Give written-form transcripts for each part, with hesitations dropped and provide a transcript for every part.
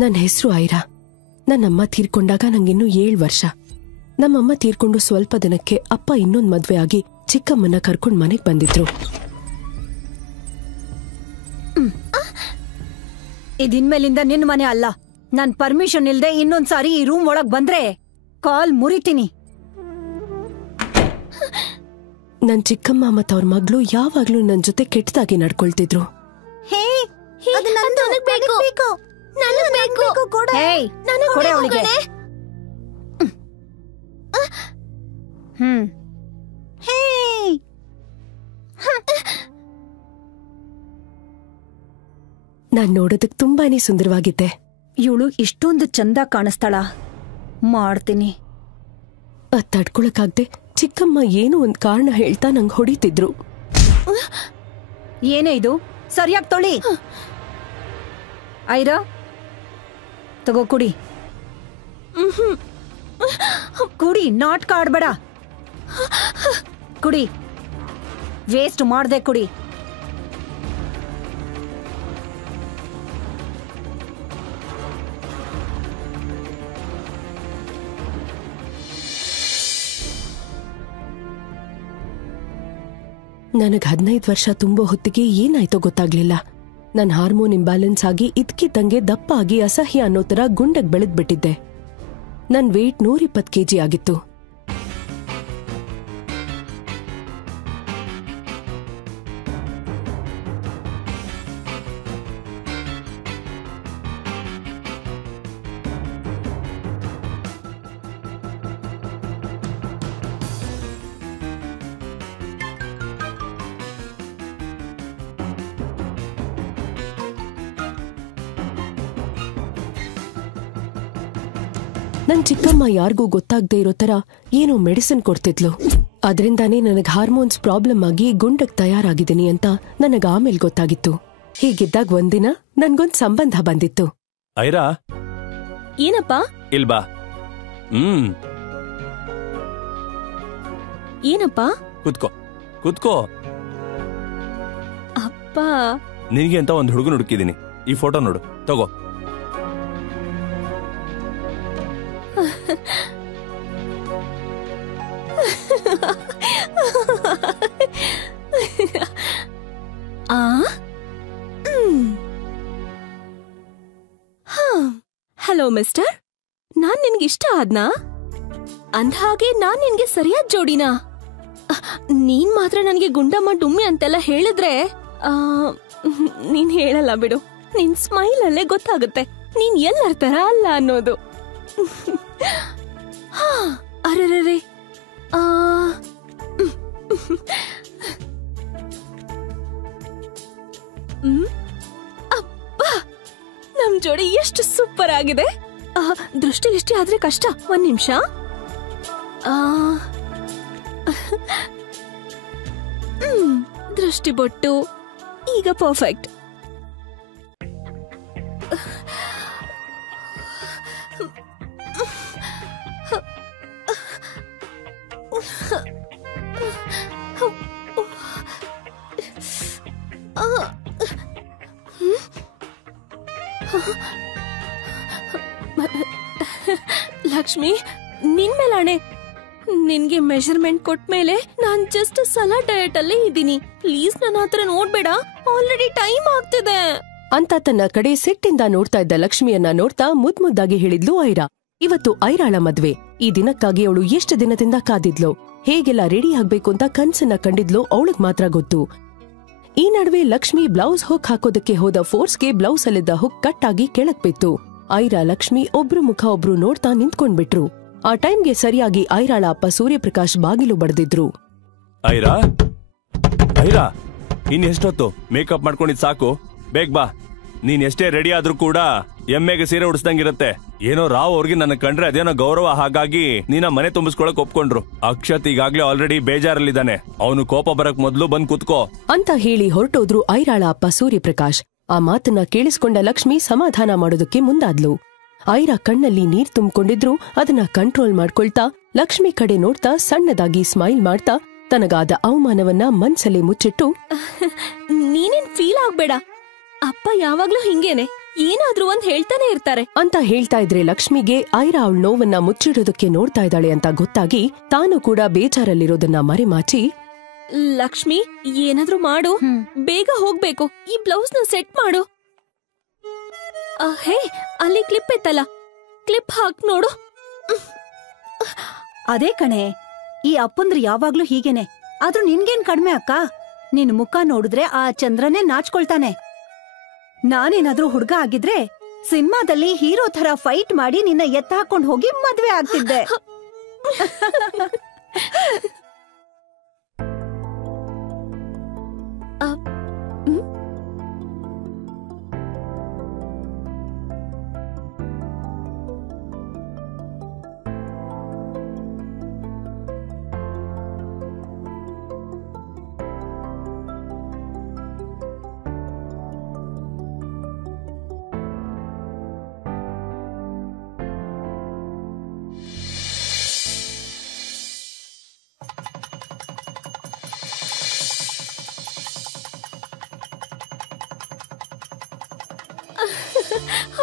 ನನ್ನ ಹೆಸರು ಐರಾ. ನನ್ನಮ್ಮ ತೀರ್ಕೊಂಡಾಗ ನಂಗಿನ್ನೂ 7 ವರ್ಷ. ನಮ್ಮಮ್ಮ ತೀರ್ಕೊಂಡು ಸ್ವಲ್ಪ ದಿನಕ್ಕೆ ಅಪ್ಪ ಇನ್ನೊಂದು ಮದ್ವೆ ಆಗಿ ಚಿಕ್ಕಮ್ಮನ ಕರ್ಕೊಂಡ್ ಮನೆಗ್ ಬಂದಿದ್ರು. ಇದಿನ್ಮೇಲಿಂದ ನಿನ್ ಮನೆ ಅಲ್ಲ. ನಾನ್ ಪರ್ಮಿಷನ್ ಇಲ್ದೆ ಇನ್ನೊಂದ್ಸಾರಿ ಈ ರೂಮ್ ಒಳಗ್ ಬಂದ್ರೆ ಕಾಲ್ ಮುರಿತೀನಿ. ನನ್ ಚಿಕ್ಕಮ್ಮ ಮತ್ತ ಅವ್ರ ಮಗಳು ಯಾವಾಗ್ಲೂ ನನ್ ಜೊತೆ ಕೆಟ್ಟದಾಗಿ ನಡ್ಕೊಳ್ತಿದ್ರು. ನಾನ್ ನೋಡೋದಕ್ ತುಂಬಾನೇ ಸುಂದರವಾಗಿದ್ದೆ. ಇವಳು ಇಷ್ಟೊಂದು ಚಂದ ಕಾಣಿಸ್ತಾಳ. ಮಾಡ್ತೀನಿ. ತಡ್ಕೊಳಕಾಗ್ದೆ ಚಿಕ್ಕಮ್ಮ ಏನೋ ಒಂದ್ ಕಾರಣ ಹೇಳ್ತಾ ನಂಗ್ ಹೊಡಿತಿದ್ರು. ಏನೇ ಇದು? ಸರಿಯಾಗಿ ತೊಳಿ. ಐರಾ ತಗೋ ಕುಡಿ. ಕುಡಿ, ನಾಟಕ ಆಡ್ಬೇಡ. ಕುಡಿ, ವೇಸ್ಟ್ ಮಾಡ್ದೆ ಕುಡಿ. ನನಗ್ 15 ವರ್ಷ ತುಂಬೋ ಹೊತ್ತಿಗೆ ಏನಾಯ್ತೋ ಗೊತ್ತಾಗ್ಲಿಲ್ಲ. ನನ್ ಹಾರ್ಮೋನ್ ಇಂಬ್ಯಾಲೆನ್ಸ್ ಆಗಿ ಇದ್ಕಿದ್ದಂಗೆ ದಪ್ಪ ಆಗಿ ಅಸಹ್ಯ ಅನ್ನೋ ತರ ಗುಂಡಗ್ ಬೆಳೆದ್ಬಿಟ್ಟಿದ್ದೆ. ನನ್ ವೇಟ್ 120 kg ಆಗಿತ್ತು. ನನ್ ಚಿಕ್ಕಮ್ಮ ಯಾರಿಗೂ ಗೊತ್ತಾಗದೆ ಇರೋ ತರ ಏನೋ ಮೆಡಿಸಿನ್ ಕೊಡ್ತಿದ್ಲು. ಅದರಿಂದಾನೇ ನನಗ್ ಹಾರ್ಮೋನ್ಸ್ ಪ್ರಾಬ್ಲಮ್ ಆಗಿ ಗುಂಡಕ್ ತಯಾರಾಗಿದ್ದೀನಿ ಅಂತ ನನಗ್ ಆಮೇಲೆ ಗೊತ್ತಾಗಿತ್ತು. ಹೀಗಿದ್ದಾಗ ಒಂದಿನ ನನ್ಗೊಂದ್ ಸಂಬಂಧ ಬಂದಿತ್ತು. ಐರಾ, ಏನಪ್ಪ? ಇಲ್ಬಾ. ಏನಪ್ಪ? ಕುತ್ಕೋ ಕುತ್ಕೋ. ಅಪ್ಪ, ನಿನಗೆ ಅಂತ ಒಂದ್ ಹುಡುಗನ ಹುಡುಕಿದೀನಿ. ಈ ಫೋಟೋ ನೋಡು, ತಗೋ. ಹಲೋ ಮಿಸ್ಟರ್, ನಾನ್ ನಿನ್ಗೆ ಇಷ್ಟ ಆದ್ನಾ? ಅಂದ್ಹಾಗೆ ನಾನ್ ನಿನ್ಗೆ ಸರಿಯಾದ ಜೋಡಿನಾ? ನೀನ್ ಮಾತ್ರ ನನ್ಗೆ ಗುಂಡಮ್ಮ ಡುಮ್ಮಿ ಅಂತೆಲ್ಲ ಹೇಳಿದ್ರೆ ನೀನ್ ಹೇಳಲ್ಲ ಬಿಡು. ನಿನ್ ಸ್ಮೈಲ್ ಅಲ್ಲೇ ಗೊತ್ತಾಗುತ್ತೆ ನೀನ್ ಎಲ್ಲರ ತರ ಅಲ್ಲ ಅನ್ನೋದು. ಅರೆ, ಅಪ್ಪ, ನಮ್ ಜೋಡಿ ಎಷ್ಟು ಸೂಪರ್ ಆಗಿದೆ. ದೃಷ್ಟಿ ಆದ್ರೆ ಕಷ್ಟ. 1 ನಿಮಿಷ. ದೃಷ್ಟಿ ಬೊಟ್ಟು ಈಗ ಪರ್ಫೆಕ್ಟ್. ಲಕ್ಷ್ಮಿ, ನಿನ್ ಮೇಲಾಣೆ. ನಿನ್ಗೆ ಮೆಷರ್ಮೆಂಟ್ ಕೊಟ್ಮೇಲೆ ನಾನ್ ಜಸ್ಟ್ ಸಲಾಡ್ ಡಯಟ್ ಅಲ್ಲೇ ಇದ್ದೀನಿ. ಪ್ಲೀಸ್ ನನ್ನ ಹತ್ರ ನೋಡ್ಬೇಡ, ಆಲ್ರೆಡಿ ಟೈಮ್ ಆಗ್ತಿದೆ ಅಂತ ತನ್ನ ಕಡೆ ಸಿಟ್ಟಿಂದ ನೋಡ್ತಾ ಇದ್ದ ಲಕ್ಷ್ಮಿಯನ್ನ ನೋಡ್ತಾ ಮುದ್ದಾಗಿ ಹೇಳಿದ್ಲು ಐರಾ. ಇವತ್ತು ಐರಾಳ ಮದ್ವೆ. ಈ ದಿನಕ್ಕಾಗಿ ಅವಳು ಎಷ್ಟು ದಿನದಿಂದ ಕಾದಿದ್ಲು. ಹೇಗೆಲ್ಲ ರೆಡಿ ಆಗ್ಬೇಕು ಅಂತ ಕನ್ಸನ್ನ ಕಂಡಿದ್ಲು ಅವಳಗ್ ಮಾತ್ರ ಗೊತ್ತು. ಈ ನಡುವೆ ಲಕ್ಷ್ಮಿ ಬ್ಲೌಸ್ ಹುಕ್ ಹಾಕೋದಕ್ಕೆ ಹೋದ ಫೋರ್ಸ್ಗೆ ಬ್ಲೌಸ್ ಅಲ್ಲಿದ್ದ ಹುಕ್ ಕಟ್ ಆಗಿ ಕೆಳಗ್ ಬಿತ್ತು. ಐರಾ ಲಕ್ಷ್ಮಿ ಒಬ್ರು ಮುಖ ಒಬ್ರು ನೋಡ್ತಾ ನಿಂತ್ಕೊಂಡ್ಬಿಟ್ರು. ಆ ಟೈಮ್ಗೆ ಸರಿಯಾಗಿ ಐರಾಳ ಅಪ್ಪ ಸೂರ್ಯಪ್ರಕಾಶ್ ಬಾಗಿಲು ಬಡ್ದಿದ್ರು. ಐರಾ, ಐರಾ, ಇನ್ ಎಷ್ಟೊತ್ತು? ಮೇಕಪ್ ಮಾಡ್ಕೊಂಡಿದ್ ಸಾಕು, ಬೇಗ ಬಾ. ನೀನ್ ಎಷ್ಟೇ ರೆಡಿ ಆದ್ರೂ ಕೂಡ ಎಮ್ಮೆಗೆ ಸೀರೆ ಉಡಿಸ್ದಂಗಿರತ್ತೆ. ಏನೋ ರಾವ್ ಅವ್ರಿಗೆ ನನ್ನ ಕಂಡ್ರೆ ಅದೇನೋ ಗೌರವ, ಹಾಗಾಗಿ ನೀನ ಮನೆ ತುಂಬಿಸ್ಕೊಳಕ್ ಒಪ್ಕೊಂಡ್ರು. ಅಕ್ಷತ್ ಈಗಾಗ್ಲೇ ಆಲ್ರೆಡಿ ಬೇಜಾರಲ್ಲಿದ್ದಾನೆ. ಅವನು ಕೋಪ ಬರಕ್ ಮೊದ್ಲು ಬಂದ್ ಕುತ್ಕೋ ಅಂತ ಹೇಳಿ ಹೊರಟೋದ್ರು ಐರಾಳ ಅಪ್ಪ ಸೂರ್ಯಪ್ರಕಾಶ್. ಆ ಮಾತನ್ನ ಕೇಳಿಸ್ಕೊಂಡ ಲಕ್ಷ್ಮಿ ಸಮಾಧಾನ ಮಾಡೋದಕ್ಕೆ ಮುಂದಾದ್ಲು. ಐರಾ ಕಣ್ಣಲ್ಲಿ ನೀರ್ ತುಂಬಿಕೊಂಡಿದ್ರು ಅದನ್ನ ಕಂಟ್ರೋಲ್ ಮಾಡ್ಕೊಳ್ತಾ ಲಕ್ಷ್ಮಿ ಕಡೆ ನೋಡ್ತಾ ಸಣ್ಣದಾಗಿ ಸ್ಮೈಲ್ ಮಾಡ್ತಾ ತನಗಾದ ಅವಮಾನವನ್ನ ಮನ್ಸಲ್ಲಿ ಮುಚ್ಚಿಟ್ಟು, ನೀನೇನ್ ಫೀಲ್ ಆಗ್ಬೇಡ. ಅಪ್ಪ ಯಾವಾಗ್ಲೂ ಹಿಂಗೇನೆ, ಏನಾದ್ರೂ ಒಂದ್ ಹೇಳ್ತಾನೆ ಇರ್ತಾರೆ ಅಂತ ಹೇಳ್ತಾ ಇದ್ರೆ ಲಕ್ಷ್ಮಿಗೆ ಐರಾ ಅವಳ ನೋವನ್ನ ಮುಚ್ಚಿಡೋದಕ್ಕೆ ನೋಡ್ತಾ ಇದ್ದಾಳೆ ಅಂತ ಗೊತ್ತಾಗಿ ತಾನು ಕೂಡ ಬೇಜಾರಲ್ಲಿರೋದನ್ನ ಮರೆಮಾಚಿ, ಲಕ್ಷ್ಮಿ ಏನಾದ್ರೂ ಮಾಡು, ಬೇಗ ಹೋಗ್ಬೇಕು, ಈ ಬ್ಲೌಸ್ ನ ಸೆಟ್ ಮಾಡು. ಹೇ, ಅಲ್ಲಿ ಕ್ಲಿಪ್ ಎತ್ತಲ್ಲ, ಕ್ಲಿಪ್ ಹಾಕ್ ನೋಡು. ಅದೇ ಕಣೆ, ಈ ಅಪ್ಪಂದ್ರ ಯಾವಾಗ್ಲೂ ಹೀಗೇನೆ. ಆದ್ರೂ ನಿನ್ಗೇನ್ ಕಡಿಮೆ ಅಕ್ಕ? ನಿನ್ ಮುಖ ನೋಡಿದ್ರೆ ಆ ಚಂದ್ರನೇ ನಾಚ್ಕೊಳ್ತಾನೆ. ನಾನೇನಾದ್ರೂ ಹುಡ್ಗ ಆಗಿದ್ರೆ ಸಿನಿಮಾದಲ್ಲಿ ಹೀರೋ ತರ ಫೈಟ್ ಮಾಡಿ ನಿನ್ನ ಎತ್ತ ಹಾಕೊಂಡ್ ಹೋಗಿ ಮದ್ವೆ ಆಗ್ತಿದ್ದೆ.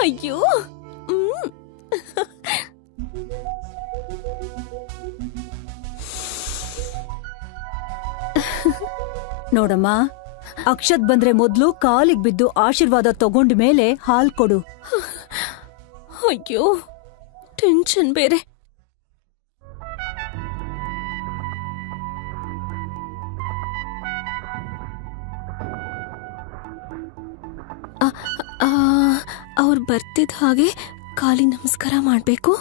ಅಯ್ಯೋ, ನೋಡಮ್ಮ, ಅಕ್ಷತ್ ಬಂದ್ರೆ ಮೊದ್ಲು ಕಾಲಿಗ್ ಬಿದ್ದು ಆಶೀರ್ವಾದ ತಗೊಂಡ ಮೇಲೆ ಹಾಲ್ ಕೊಡು. ಅಯ್ಯೋ, ಟೆನ್ಷನ್ ಬೇರೆ. ಅವ್ರು ಬರ್ತಿದ್ದ ಹಾಗೆ ಕಾಲಿ ನಮಸ್ಕಾರ ಮಾಡ್ಬೇಕು.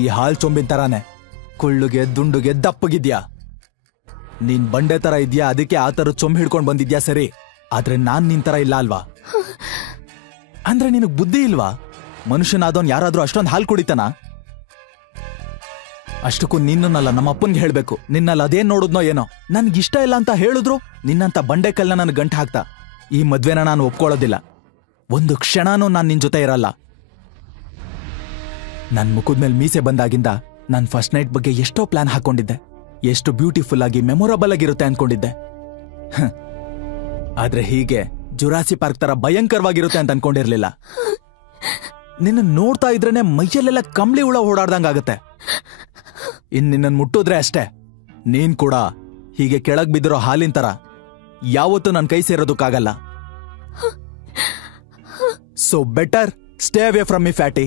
ಈ ಹಾಲ್ ಚೊಂಬಿನ ತರಾನೆ ಕುಳ್ಳುಗೆ ದುಂಡುಗೆ ದಪ್ಪಗಿದ್ಯಾ. ನೀನ್ ಬಂಡೆ ತರ ಇದ್ಯಾ, ಅದಕ್ಕೆ ಆ ತರ ಚೊಂಬ್ ಹಿಡ್ಕೊಂಡ್ ಬಂದಿದ್ಯಾ ಸರಿ. ಆದ್ರೆ ನಾನ್ ನಿನ್ ತರ ಇಲ್ಲ ಅಲ್ವಾ? ಅಂದ್ರೆ ನಿನಗ್ ಬುದ್ಧಿ ಇಲ್ವಾ? ಮನುಷ್ಯನಾದವನ್ ಯಾರಾದ್ರೂ ಅಷ್ಟೊಂದ್ ಹಾಲ್ ಕುಡಿತಾನ? ಅಷ್ಟಕ್ಕೂ ನಿನ್ನಲ್ಲ ನಮ್ಮ ಅಪ್ಪನ್ಗೆ ಹೇಳ್ಬೇಕು. ನಿನ್ನಲ್ಲಿ ಅದೇನ್ ನೋಡುದ್ನೋ ಏನೋ, ನನ್ಗಿಷ್ಟ ಇಲ್ಲ ಅಂತ ಹೇಳಿದ್ರು ನಿನ್ನಂತ ಬಂಡೆಕಲ್ನ ನನ್ ಗಂಟು ಹಾಕ್ತಾ. ಈ ಮದ್ವೆನ ನಾನು ಒಪ್ಕೊಳ್ಳೋದಿಲ್ಲ. ಒಂದು ಕ್ಷಣನೂ ನಾನ್ ನಿನ್ ಜೊತೆ ಇರಲ್ಲ. ನನ್ ಮುಖದ ಮೇಲೆ ಮೀಸೆ ಬಂದಾಗಿಂದ ನಾನ್ ಫಸ್ಟ್ ನೈಟ್ ಬಗ್ಗೆ ಎಷ್ಟೋ ಪ್ಲಾನ್ ಹಾಕೊಂಡಿದ್ದೆ. ಎಷ್ಟು ಬ್ಯೂಟಿಫುಲ್ ಆಗಿ ಮೆಮೊರಬಲ್ ಆಗಿರುತ್ತೆ ಅನ್ಕೊಂಡಿದ್ದೆ. ಆದ್ರೆ ಹೀಗೆ ಜುರಾಸಿ ಪಾರ್ಕ್ ತರ ಭಯಂಕರವಾಗಿರುತ್ತೆ ಅಂತ ಅನ್ಕೊಂಡಿರ್ಲಿಲ್ಲ. ನಿನ್ನ ನೋಡ್ತಾ ಇದ್ರೇನೆ ಮೈಯಲ್ಲೆಲ್ಲ ಕಂಬಳಿ ಹುಳ ಓಡಾಡ್ದಂಗಾಗತ್ತೆ. ನಿನ್ನನ್ ಮುಟ್ಟಿದ್ರೆ ಅಷ್ಟೇ, ನೀನ್ ಕೂಡ ಹೀಗೆ ಕೆಳಗ್ ಬಿದ್ದಿರೋ ಹಾಲಿನ ತರ ಯಾವತ್ತೂ ನನ್ ಕೈ ಸೇರೋದಕ್ಕಾಗಲ್ಲ. So better stay away from me fatty.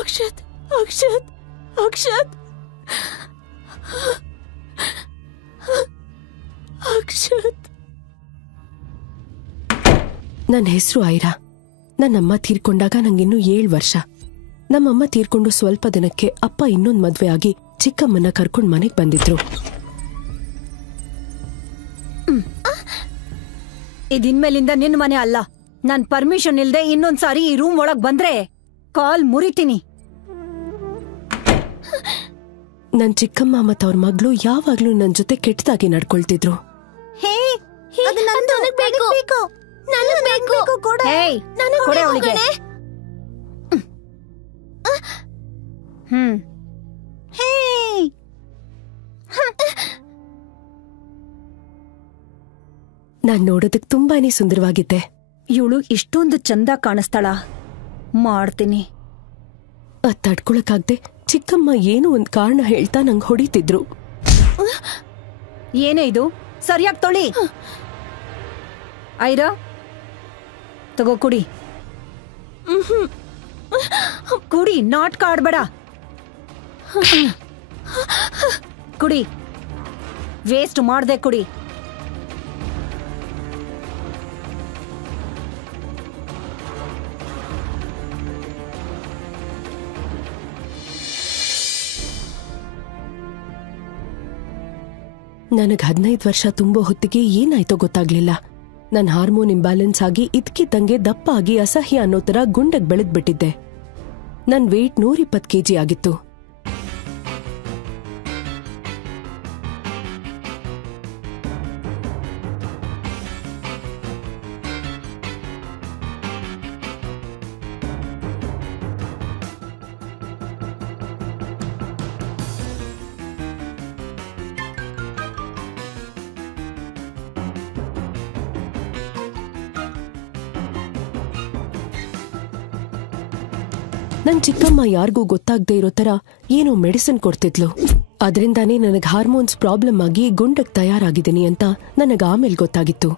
Akshat, Akshat, Akshat, Akshat. ನನ್ನ ಹೆಸರು ಐರಾ. ನನ್ನಮ್ಮ ತೀರ್ಕೊಂಡಾಗ ನಂಗಿನ್ನೂ 7 ವರ್ಷ. ನಮ್ಮಮ್ಮ ತೀರ್ಕೊಂಡು ಸ್ವಲ್ಪ ದಿನಕ್ಕೆ ಅಪ್ಪ ಇನ್ನೊಂದ್ ಮದ್ವೆ ಆಗಿ ಚಿಕ್ಕಮ್ಮನ ಕರ್ಕೊಂಡ್ ಮನೆಗ್ ಬಂದಿದ್ರು. ಇದಿನ್ಮೇಲಿಂದ ನಿನ್ ಮನೆ ಅಲ್ಲ. ನಾನ್ ಪರ್ಮಿಷನ್ ಇಲ್ದೆ ಇನ್ನೊಂದ್ಸಾರಿ ಈ ರೂಮ್ ಒಳಗ್ ಬಂದ್ರೆ ಕಾಲ್ ಮುರಿತೀನಿ. ನನ್ ಚಿಕ್ಕಮ್ಮ ಮತ್ತ ಅವ್ರ ಮಗಳು ಯಾವಾಗ್ಲೂ ನನ್ ಜೊತೆ ಕೆಟ್ಟದಾಗಿ ನಡ್ಕೊಳ್ತಿದ್ರು. ನಾನ್ ನೋಡೋದಕ್ ತುಂಬಾನೇ ಸುಂದರವಾಗಿದ್ದೆ. ಇವಳು ಇಷ್ಟೊಂದು ಚಂದ ಕಾಣಿಸ್ತಾಳ? ಮಾಡ್ತೀನಿ. ಅದ್ ತಡ್ಕೊಳಕ್ಕಾಗ್ದೆ ಚಿಕ್ಕಮ್ಮ ಏನೋ ಒಂದ್ ಕಾರಣ ಹೇಳ್ತಾ ನಂಗ್ ಹೊಡಿತಿದ್ರು. ಏನೇ ಇದು? ಸರಿಯಾಗಿ ತೊಳಿ. ಐರಾ ತಗೋ ಕುಡಿ. ಕುಡಿ, ನಾಟಕ ಆಡ್ಬೇಡ. ಕುಡಿ, ವೇಸ್ಟ್ ಮಾಡ್ದೆ ಕುಡಿ. ನನಗ್ 15 ವರ್ಷ ತುಂಬೋ ಹೊತ್ತಿಗೆ ಏನಾಯ್ತೋ ಗೊತ್ತಾಗ್ಲಿಲ್ಲ. ನನ್ ಹಾರ್ಮೋನ್ ಇಂಬ್ಯಾಲೆನ್ಸ್ ಆಗಿ ಇದ್ಕಿದ್ದಂಗೆ ದಪ್ಪ ಆಗಿ ಅಸಹ್ಯ ಅನ್ನೋ ತರ ಗುಂಡಗ್ ಬೆಳೆದ್ಬಿಟ್ಟಿದ್ದೆ. ನನ್ ವೇಟ್ 120 kg ಆಗಿತ್ತು. ನನ್ ಚಿಕ್ಕಮ್ಮ ಯಾರಿಗೂ ಗೊತ್ತಾಗದೆ ಇರೋ ತರ ಏನೋ ಮೆಡಿಸಿನ್ ಕೊಡ್ತಿದ್ಲು. ಅದರಿಂದಾನೇ ನನಗ್ ಹಾರ್ಮೋನ್ಸ್ ಪ್ರಾಬ್ಲಮ್ ಆಗಿ ಗುಂಡಕ್ ತಯಾರಾಗಿದ್ದೀನಿ ಅಂತ ನನಗ್ ಆಮೇಲೆ ಗೊತ್ತಾಗಿತ್ತು.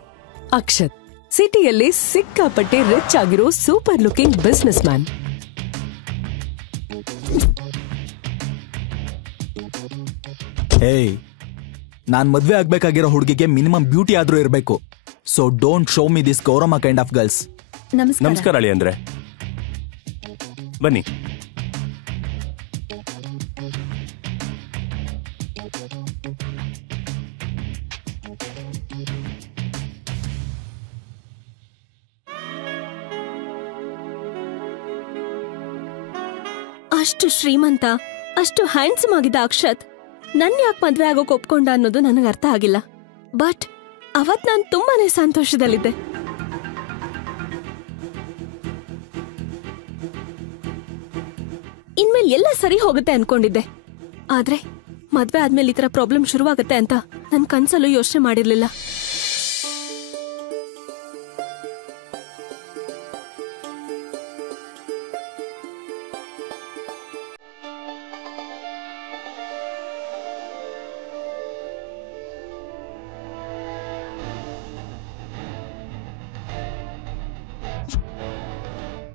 ಅಕ್ಷತ್ ಸಿಟಿಯಲ್ಲಿ ಸಿಕ್ಕಾಪಟ್ಟೆ ರಿಚ್ ಆಗಿರೋ ಸೂಪರ್ ಲುಕಿಂಗ್ ಬಿಸ್ನೆಸ್ ಮ್ಯಾನ್. ಏಯ್, ನಾನ್ ಮದ್ವೆ ಆಗ್ಬೇಕಾಗಿರೋ ಹುಡುಗಿಗೆ ಮಿನಿಮಮ್ ಬ್ಯೂಟಿ ಆದ್ರೂ ಇರ್ಬೇಕು. So don't show me this Gowramma kind of girls. ನಮಸ್ಕಾರ ಅಳಿ ಅಂದ್ರೆ, ಬನ್ನಿ. ಅಷ್ಟು ಶ್ರೀಮಂತ, ಅಷ್ಟು ಹ್ಯಾಂಡ್ಸಮ್ ಆಗಿದ್ದ ಅಕ್ಷತ್ ನನ್ ಯಾಕೆ ಮದ್ವೆ ಆಗೋಕ್ ಒಪ್ಕೊಂಡ ಅನ್ನೋದು ನನಗೆ ಅರ್ಥ ಆಗಿಲ್ಲ. ಬಟ್ ಅವತ್ ನಾನು ತುಂಬಾನೇ ಸಂತೋಷದಲ್ಲಿದ್ದೆ. ಇನ್ಮೇಲೆ ಎಲ್ಲ ಸರಿ ಹೋಗುತ್ತೆ ಅನ್ಕೊಂಡಿದ್ದೆ. ಆದ್ರೆ ಮದ್ವೆ ಆದ್ಮೇಲೆ ಈ ತರ ಪ್ರಾಬ್ಲಮ್ ಶುರುವಾಗತ್ತೆ ಅಂತ ನನ್ ಕನ್ಸಲ್ಲೂ ಯೋಚನೆ ಮಾಡಿರ್ಲಿಲ್ಲ.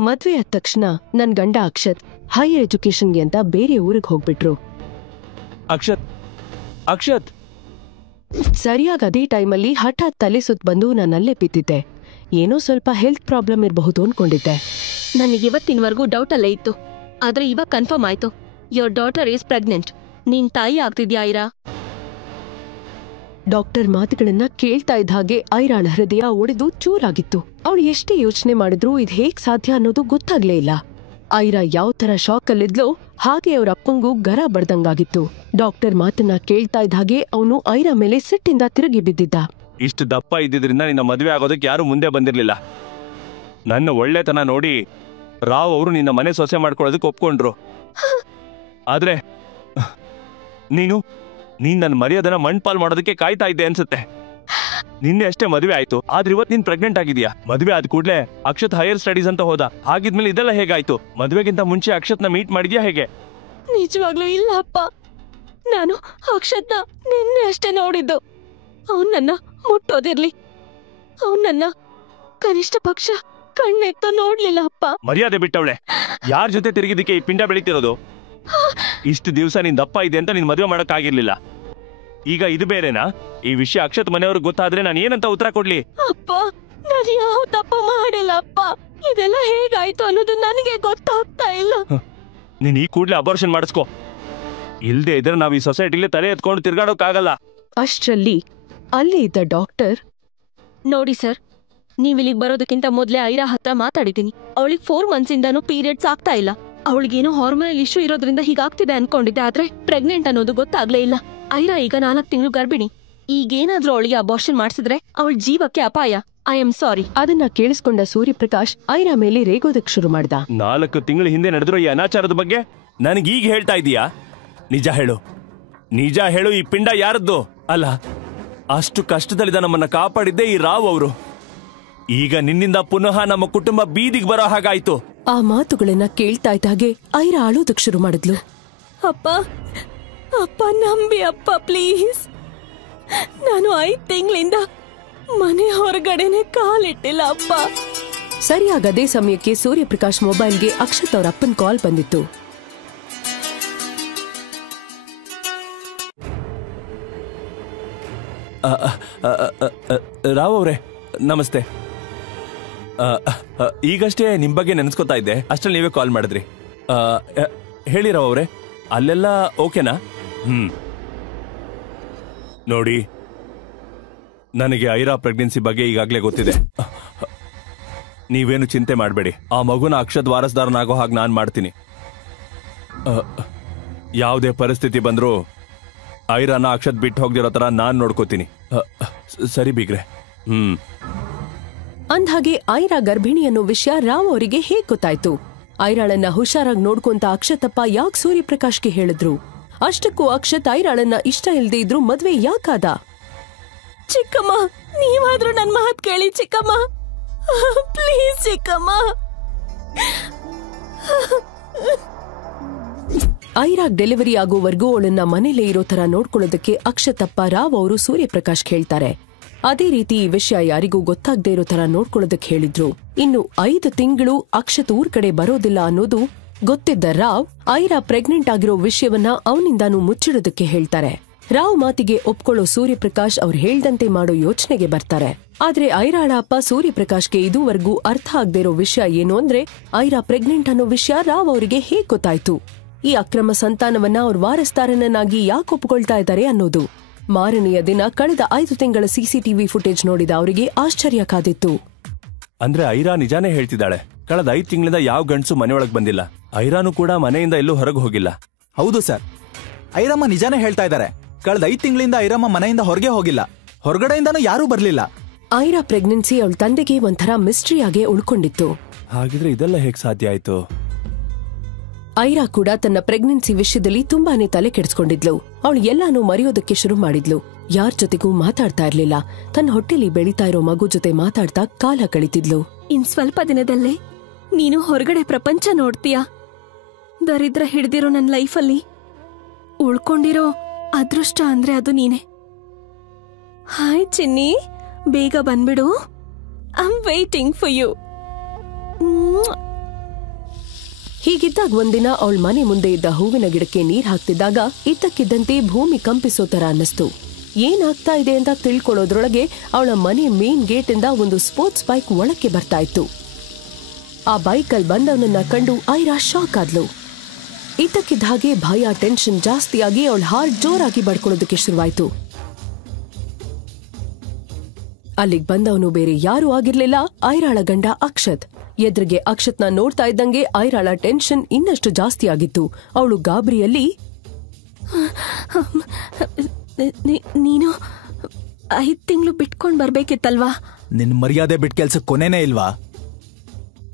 ಮದ್ವೆ ಆದ ತಕ್ಷಣ ನನ್ ಗಂಡ ಅಕ್ಷತ್ ಹೈಯರ್ ಎಜುಕೇಶನ್ಗೆ ಅಂತ ಬೇರೆ ಊರಿಗೆ ಹೋಗ್ಬಿಟ್ರು. ಅಕ್ಷತ್ ಸರಿಯಾಗಿ ಅದೇ ಟೈಮಲ್ಲಿ ಹಠಾತ್ ತಲೆ ಸುತ್ತ ಬಂದು ನಾನಲ್ಲೇ ಬಿದ್ದಿದ್ದೆ. ಏನೋ ಸ್ವಲ್ಪ ಹೆಲ್ತ್ ಪ್ರಾಬ್ಲಮ್ ಇರಬಹುದು ಅನ್ಕೊಂಡಿದ್ದೆ. ನನಗೆ ಇವತ್ತಿನವರೆಗೂ ಡೌಟ್ ಅಲ್ಲೇ ಇತ್ತು. ಆದ್ರೆ ಇವಾಗ ಕನ್ಫರ್ಮ್ ಆಯ್ತು. Your daughter is pregnant. ನೀನ್ ತಾಯಿ ಆಗ್ತಿದ್ಯಾ ಐರಾ? ಡಾಕ್ಟರ್ ಮಾತುಗಳನ್ನ ಕೇಳ್ತಾ ಇದ್ದ ಹಾಗೆ ಐರಾಳ ಹೃದಯ ಒಡೆದು ಚೂರಾಗಿತ್ತು. ಅವಳು ಎಷ್ಟೇ ಯೋಚನೆ ಮಾಡಿದ್ರೂ ಇದ್ ಹೇಗ್ ಸಾಧ್ಯ ಅನ್ನೋದು ಗೊತ್ತಾಗ್ಲೇ ಇಲ್ಲ. ಐರಾ ಯಾವ ತರ ಶಾಕ್ ಅಲ್ಲಿದ್ಲೋ ಹಾಗೆ ಅವ್ರ ಅಪ್ಪಂಗೂ ಗರ ಬಡ್ದಂಗಾಗಿತ್ತು. ಡಾಕ್ಟರ್ ಮಾತನ್ನ ಕೇಳ್ತಾ ಇದ್ದ ಹಾಗೆ ಅವನು ಐರಾ ಮೇಲೆ ಸಿಟ್ಟಿಂದ ತಿರುಗಿ ಬಿದ್ದಿದ್ದ. ಇಷ್ಟು ದಪ್ಪ ಇದ್ದಿದ್ರಿಂದ ನಿನ್ನ ಮದುವೆ ಆಗೋದಕ್ಕೆ ಯಾರು ಮುಂದೆ ಬಂದಿರ್ಲಿಲ್ಲ. ನನ್ನ ಒಳ್ಳೆತನ ನೋಡಿ ರಾವ್ ಅವರು ನಿನ್ನ ಮನೆ ಸೊಸೆ ಮಾಡ್ಕೊಳ್ಳೋದಕ್ಕೆ ಒಪ್ಕೊಂಡ್ರು. ಆದ್ರೆ ನೀನ್ ನನ್ನ ಮರ್ಯಾದನ ಮಣ್ಪಾಲ್ ಮಾಡೋದಕ್ಕೆ ಕಾಯ್ತಾ ಇದ್ದೆ ಅನ್ಸುತ್ತೆ. ನಿನ್ನೆ ಅಷ್ಟೇ ಮದುವೆ ಆಯ್ತು, ಆದ್ರೆ ಇವತ್ತು ನೀನ್ ಪ್ರೆಗ್ನೆಂಟ್ ಆಗಿದ್ಯಾ. ಮದುವೆ ಆದ ಕೂಡ್ಲೆ ಅಕ್ಷತ್ ಹೈಯರ್ ಸ್ಟಡೀಸ್ ಅಂತ ಹೋದ. ಹಾಗಿದ್ಮೇಲೆ ಇದೆಲ್ಲ ಹೇಗಾಯ್ತು? ಮದುವೆಗಿಂತ ಮುಂಚೆ ಅಕ್ಷತ್ನ ಮೀಟ್ ಮಾಡಿದ್ಯಾ ಹೇಗೆ? ನಿಜವಾಗ್ಲೂ ಇಲ್ಲ ಅಪ್ಪ. ನಾನು ಅಕ್ಷತ್ನ ನಿನ್ನೆ ಅಷ್ಟೇ ನೋಡಿದ್ದು. ಅವನ್ ನನ್ನ ಮುಟ್ಟೋದಿರ್ಲಿ, ಅವನ್ ನನ್ನ ಕನಿಷ್ಠ ಪಕ್ಷ ಕಣ್ಣೆತ್ತ ನೋಡ್ಲಿಲ್ಲ ಅಪ್ಪ. ಮರ್ಯಾದೆ ಬಿಟ್ಟವಳೆ. ಯಾರ ಜೊತೆ ತಿರುಗಿದಕ್ಕೆ ಈ ಪಿಂಡ ಬೆಳೀತಿರೋದು? ಇಷ್ಟು ದಿವಸ ನೀನ್ ದಪ್ಪ ಇದೆ ಅಂತ ನೀನ್ ಮದುವೆ ಮಾಡಕ್ ಆಗಿರ್ಲಿಲ್ಲ. ಈಗ ಇದು ಬೇರೆನಾ? ಈ ವಿಷಯ ಅಕ್ಷತ್ ಮನೆಯವ್ರಿಗೆ ಗೊತ್ತಾದ್ರೆ ನಾನು ಏನಂತ ಉತ್ತರ ಕೊಡ್ಲಿ? ಅಪ್ಪ, ನಾನು ಯಾವ ತಪ್ಪು ಮಾಡಿಲ್ಲ ಅಪ್ಪ. ಇದೆಲ್ಲ ಹೇಗಾಯ್ತು ಅನ್ನೋದು ನನಗೆ ಗೊತ್ತಾಗ್ತಾ ಇಲ್ಲ. ನೀನ್ ಈ ಕೂಡ್ಲೆ ಅಬಾರ್ಷನ್ ಮಾಡಿಸ್ಕೋ. ಇಲ್ದೇ ಇದ್ರೆ ನಾವ್ ಈ ಸೊಸೈಟಿಲಿ ತಲೆ ಎತ್ಕೊಂಡು ತಿರ್ಗಾಡೋಕ್ಕಾಗಲ್ಲ. ಅಷ್ಟರಲ್ಲಿ ಅಲ್ಲೇ ಇದ್ದ ಡಾಕ್ಟರ್, ನೋಡಿ ಸರ್, ನೀವಿಲ್ಲಿಗೆ ಬರೋದಕ್ಕಿಂತ ಮೊದ್ಲೇ ಐರಾ ಹತ್ರ ಮಾತಾಡಿದ್ದೀನಿ. ಅವಳಿಗೆ 4 months ಇಂದಾನು ಪೀರಿಯಡ್ಸ್ ಆಗ್ತಾ ಇಲ್ಲ. ಅವಳಿಗೇನೋ ಹಾರ್ಮೋನಲ್ ಇಶ್ಯೂ ಇರೋದ್ರಿಂದ ಹೀಗಾಗ್ತಿದೆ ಅನ್ಕೊಂಡಿದ್ದೆ. ಆದ್ರೆ ಪ್ರೆಗ್ನೆಂಟ್ ಅನ್ನೋದು ಗೊತ್ತಾಗ್ಲೇ ಇಲ್ಲ. ಐರಾ ಈಗ 4 ತಿಂಗಳು ಗರ್ಭಿಣಿ. ಈಗೇನಾದ್ರೂ ಅವಳಿಗೆ ಅಬಾರ್ಷನ್ ಮಾಡಿಸಿದ್ರೆ ಅವಳ ಜೀವಕ್ಕೆ ಅಪಾಯ. I am sorry. ಅದನ್ನ ಕೇಳಿಸ್ಕೊಂಡ ಸೂರ್ಯಪ್ರಕಾಶ್ ಐರಾ ಮೇಲೆ ರೇಗೋದಕ್ ಶುರು ಮಾಡ್ದ. 4 ತಿಂಗಳ ಹಿಂದೆ ನಡೆದಿರೋ ಈ ಅನಾಚಾರದ ಬಗ್ಗೆ ನನಗೀಗ ಹೇಳ್ತಾ ಇದೀಯಾ? ನಿಜ ಹೇಳು, ನಿಜ ಹೇಳು. ಈ ಪಿಂಡ ಯಾರದ್ದು? ಅಲ್ಲ, ಅಷ್ಟು ಕಷ್ಟದಲ್ಲಿದ್ದ ನಮ್ಮನ್ನ ಕಾಪಾಡಿದ್ದೆ ಈ ರಾವ್ ಅವರು. ಈಗ ನಿನ್ನಿಂದ ಪುನಃ ನಮ್ಮ ಕುಟುಂಬ ಬೀದಿಗೆ ಬರೋ ಹಾಗಾಯ್ತು. ಆ ಮಾತುಗಳನ್ನ ಕೇಳ್ತಾ ಇದ್ದಾಗೆ ಐರಾ ಅಳೋದಕ್ ಶುರು ಮಾಡಿದ್ಲು. ಅಪ್ಪ, ಅಪ್ಪ ನಂಬಿ ಅಪ್ಪ ಪ್ಲೀಸ್. ನಾನು 5 ತಿಂಗಳಿಂದ ಮನೆ ಹೊರಗಡೆನೆ ಕಾಲಿಟ್ಟಿಲ್ಲ ಅಪ್ಪ. ಸರಿಯಾಗಿ ಅದೇ ಸಮಯಕ್ಕೆ ಸೂರ್ಯಪ್ರಕಾಶ್ ಮೊಬೈಲ್ಗೆ ಅಕ್ಷತ್ ಅವ್ರ ಅಪ್ಪನ್ ಕಾಲ್ ಬಂದಿತ್ತು. ರಾವ್ ಅವ್ರೆ, ನಮಸ್ತೆ. ಈಗಷ್ಟೇ ನಿಮ್ ಬಗ್ಗೆ ನೆನೆಸ್ಕೊತಾ ಇದ್ದೆ, ಅಷ್ಟ್ರಲ್ಲಿ ನೀವೇ ಕಾಲ್ ಮಾಡಿದ್ರಿ. ಹೇಳಿ ರಾವ್ ಅವ್ರೆ, ಅಲ್ಲೆಲ್ಲ ಓಕೆನಾ? ನೋಡಿ, ನನಗೆ ಐರಾ ಪ್ರೆಗ್ನೆನ್ಸಿ ಬಗ್ಗೆ ಈಗಾಗಲೇ ಗೊತ್ತಿದೆ. ನೀವೇನು ಚಿಂತೆ ಮಾಡಬೇಡಿ. ಆ ಮಗುನ ಅಕ್ಷತ್ ವಾರಸ್ದಾರನಾಗೋ ಹಾಗೆ ನಾನ್ ಮಾಡ್ತೀನಿ. ಯಾವುದೇ ಪರಿಸ್ಥಿತಿ ಬಂದ್ರೂ ಐರಾನ ಅಕ್ಷತ್ ಬಿಟ್ಟು ಹೋಗ್ದಿರೋ ತರ ನಾನ್ ನೋಡ್ಕೋತೀನಿ. ಸರಿ ಬೀಗ್ರೆ. ಅಂದ್ಹಾಗೆ ಐರಾ ಗರ್ಭಿಣಿ ಅನ್ನೋ ವಿಷಯ ರಾವ್ ಅವರಿಗೆ ಹೇಗ್ ಗೊತ್ತಾಯ್ತು? ಐರಾಳನ್ನ ಹುಷಾರಾಗಿ ನೋಡ್ಕೊಂತ ಅಕ್ಷತಪ್ಪ ಯಾಕೆ ಸೂರ್ಯಪ್ರಕಾಶ್ಗೆ ಹೇಳಿದ್ರು? ಅಷ್ಟಕ್ಕೂ ಅಕ್ಷತ್ ಐರಾಳನ್ನ ಇಷ್ಟ ಇಲ್ದೇ ಇದ್ರು ಮದ್ವೆ ಯಾಕಾದ? ಚಿಕ್ಕಮ್ಮ, ನೀವಾದ್ರೂ ನನ್ ಮಾತ್ ಕೇಳಿ ಚಿಕ್ಕಮ್ಮ, ಪ್ಲೀಸ್ ಚಿಕ್ಕಮ್ಮ. ಐರಾಗ್ ಡೆಲಿವರಿ ಆಗೋವರೆಗೂ ಅವಳನ್ನ ಮನೇಲೇ ಇರೋ ತರ ನೋಡ್ಕೊಳ್ಳೋದಕ್ಕೆ ಅಕ್ಷತಪ್ಪ ರಾವ್ ಅವರು ಸೂರ್ಯಪ್ರಕಾಶ್ ಹೇಳ್ತಾರೆ. ಅದೇ ರೀತಿ ಈ ವಿಷಯ ಯಾರಿಗೂ ಗೊತ್ತಾಗದೇ ಇರೋ ತರ ನೋಡ್ಕೊಳ್ಳೋದಕ್ಕೆ ಹೇಳಿದ್ರು. ಇನ್ನು 5 ತಿಂಗಳು ಅಕ್ಷತ್ ಊರ್ ಕಡೆ ಬರೋದಿಲ್ಲ ಅನ್ನೋದು ಗೊತ್ತಿದ್ದ ರಾವ್ ಐರಾ ಪ್ರೆಗ್ನೆಂಟ್ ಆಗಿರೋ ವಿಷಯವನ್ನ ಅವನಿಂದಾನು ಮುಚ್ಚಿಡೋದಕ್ಕೆ ಹೇಳ್ತಾರೆ. ರಾವ್ ಮಾತಿಗೆ ಒಪ್ಕೊಳ್ಳೋ ಸೂರ್ಯಪ್ರಕಾಶ್ ಅವ್ರು ಹೇಳ್ದಂತೆ ಮಾಡೋ ಯೋಚನೆಗೆ ಬರ್ತಾರೆ. ಆದ್ರೆ ಐರಾಳ ಅಪ್ಪ ಸೂರ್ಯಪ್ರಕಾಶ್ಗೆ ಇದುವರೆಗೂ ಅರ್ಥ ಆಗದೆ ಇರೋ ವಿಷಯ ಏನು ಅಂದ್ರೆ, ಐರಾ ಪ್ರೆಗ್ನೆಂಟ್ ಅನ್ನೋ ವಿಷಯ ರಾವ್ ಅವರಿಗೆ ಹೇಗ್ ಗೊತ್ತಾಯ್ತು? ಈ ಅಕ್ರಮ ಸಂತಾನವನ್ನ ಅವ್ರ ವಾರಸ್ದಾರನನ್ನಾಗಿ ಯಾಕೆ ಒಪ್ಕೊಳ್ತಾ ಇದ್ದಾರೆ ಅನ್ನೋದು. ಮಾರನೆಯ ದಿನ ಕಳೆದ 5 ತಿಂಗಳ ಸಿಸಿಟಿವಿ ಫುಟೇಜ್ ನೋಡಿದ ಅವರಿಗೆ ಆಶ್ಚರ್ಯ ಕಾದಿತ್ತು. ಅಂದ್ರೆ ಐರಾ ನಿಜಾನೇ ಹೇಳ್ತಿದ್ದಾಳೆ. ಕಳೆದ 5 ತಿಂಗಳಿಂದ ಯಾವ ಗಂಡಸು ಮನೆಯೊಳಗ್ ಬಂದಿಲ್ಲ. ಐರಾನು ಕೂಡ ಮನೆಯಿಂದ ಎಲ್ಲೂ ಹೊರಗೆ ಹೋಗಿಲ್ಲ. ಹೌದು ಸರ್, ಐರಮ್ಮ ನಿಜಾನೇ ಹೇಳ್ತಾ ಇದ್ದಾರೆ. ಕಳೆದ 5 ತಿಂಗಳಿಂದ ಐರಮ್ಮ ಮನೆಯಿಂದ ಹೊರಗೆ ಹೋಗಿಲ್ಲ, ಹೊರಗಡೆಯಿಂದಾನು ಯಾರೂ ಬರ್ಲಿಲ್ಲ. ಐರಾ ಪ್ರೆಗ್ನೆನ್ಸಿ ಅವಳ ತಂದೆಗೆ ಒಂಥರ ಮಿಸ್ಟ್ರಿಯಾಗೆ ಉಳ್ಕೊಂಡಿತ್ತು. ಹಾಗಿದ್ರೆ ಇದೆಲ್ಲ ಹೇಗ್ ಸಾಧ್ಯ ಆಯ್ತು? ಐರಾ ಕೂಡ ತನ್ನ ಪ್ರೆಗ್ನೆನ್ಸಿ ವಿಷಯದಲ್ಲಿ ತುಂಬಾನೇ ತಲೆ ಕೆಡಿಸ್ಕೊಂಡಿದ್ಲು. ಅವಳು ಎಲ್ಲಾನು ಮರೆಯೋದಕ್ಕೆ ಶುರು ಮಾಡಿದ್ಲು. ಯಾರ್ ಜೊತೆಗೂ ಮಾತಾಡ್ತಾ ಇರ್ಲಿಲ್ಲ. ತನ್ನ ಹೊಟ್ಟೆಲಿ ಬೆಳೀತಾ ಇರೋ ಮಗು ಜೊತೆ ಮಾತಾಡ್ತಾ ಕಾಲ ಕಳೀತಿದ್ಲು. ಇನ್ ಸ್ವಲ್ಪ ದಿನದಲ್ಲೇ ನೀನು ಹೊರಗಡೆ ಪ್ರಪಂಚ ನೋಡ್ತೀಯ. ದರಿದ್ರ ಹಿಡ್ದಿರೋ ನನ್ ಲೈಫಲ್ಲಿ ಉಳ್ಕೊಂಡಿರೋ ಅದೃಷ್ಟ ಅಂದ್ರೆ ಅದು ನೀನೆ. ಹಾಯ್ ಚಿನ್ನಿ, ಬೇಗ ಬಂದ್ಬಿಡು. I am waiting for you. ಹೀಗಿದ್ದಾಗ ಒಂದಿನ ಅವಳ ಮನೆ ಮುಂದೆ ಇದ್ದ ಹೂವಿನ ಗಿಡಕ್ಕೆ ನೀರ್ ಹಾಕ್ತಿದ್ದಾಗ ಇದ್ದಕ್ಕಿದ್ದಂತೆ ಭೂಮಿ ಕಂಪಿಸೋ ತರ ಅನ್ನಿಸ್ತು. ಏನಾಗ್ತಾ ಇದೆ ಅಂತ ತಿಳ್ಕೊಳ್ಳೋದ್ರೊಳಗೆ ಅವಳ ಮನೆ ಮೇನ್ ಗೇಟ್ ಇಂದ ಒಂದು ಸ್ಪೋರ್ಟ್ಸ್ ಬೈಕ್ ಒಳಕ್ಕೆ ಬರ್ತಾ ಇತ್ತು. ಆ ಬೈಕಲ್ಲಿ ಬಂದವನನ್ನ ಕಂಡು ಐರಾ ಶಾಕ್ ಆದ್ಲು. ಇದ್ದಕ್ಕಿದ್ದ ಹಾಗೆ ಭಯ, ಟೆನ್ಷನ್ ಜಾಸ್ತಿಯಾಗಿ ಅವಳ ಹಾರ್ಟ್ ಜೋರಾಗಿ ಬಡ್ಕೊಳ್ಳೋದಕ್ಕೆ ಶುರುವಾಯ್ತು. ಅಲ್ಲಿಗೆ ಬಂದವನು ಬೇರೆ ಯಾರೂ ಆಗಿರ್ಲಿಲ್ಲ, ಐರಾಳ ಗಂಡ ಅಕ್ಷತ್. ಎದುರಿಗೆ ಅಕ್ಷತ್ನ ನೋಡ್ತಾ ಇದ್ದಂಗೆ ಐರಾಳ ಟೆನ್ಷನ್ ಇನ್ನಷ್ಟು ಜಾಸ್ತಿ ಆಗಿತ್ತು. ಅವಳು ಗಾಬರಿಯಲ್ಲಿ, ನೀನು 5 ತಿಂಗಳು ಬಿಟ್ಕೊಂಡ್ ಬರ್ಬೇಕಿತ್ತಲ್ವಾ? ನಿನ್ ಮರ್ಯಾದೆ ಬಿಟ್ ಕೆಲ್ಸ ಕೊನೆನೇ ಇಲ್ವಾ?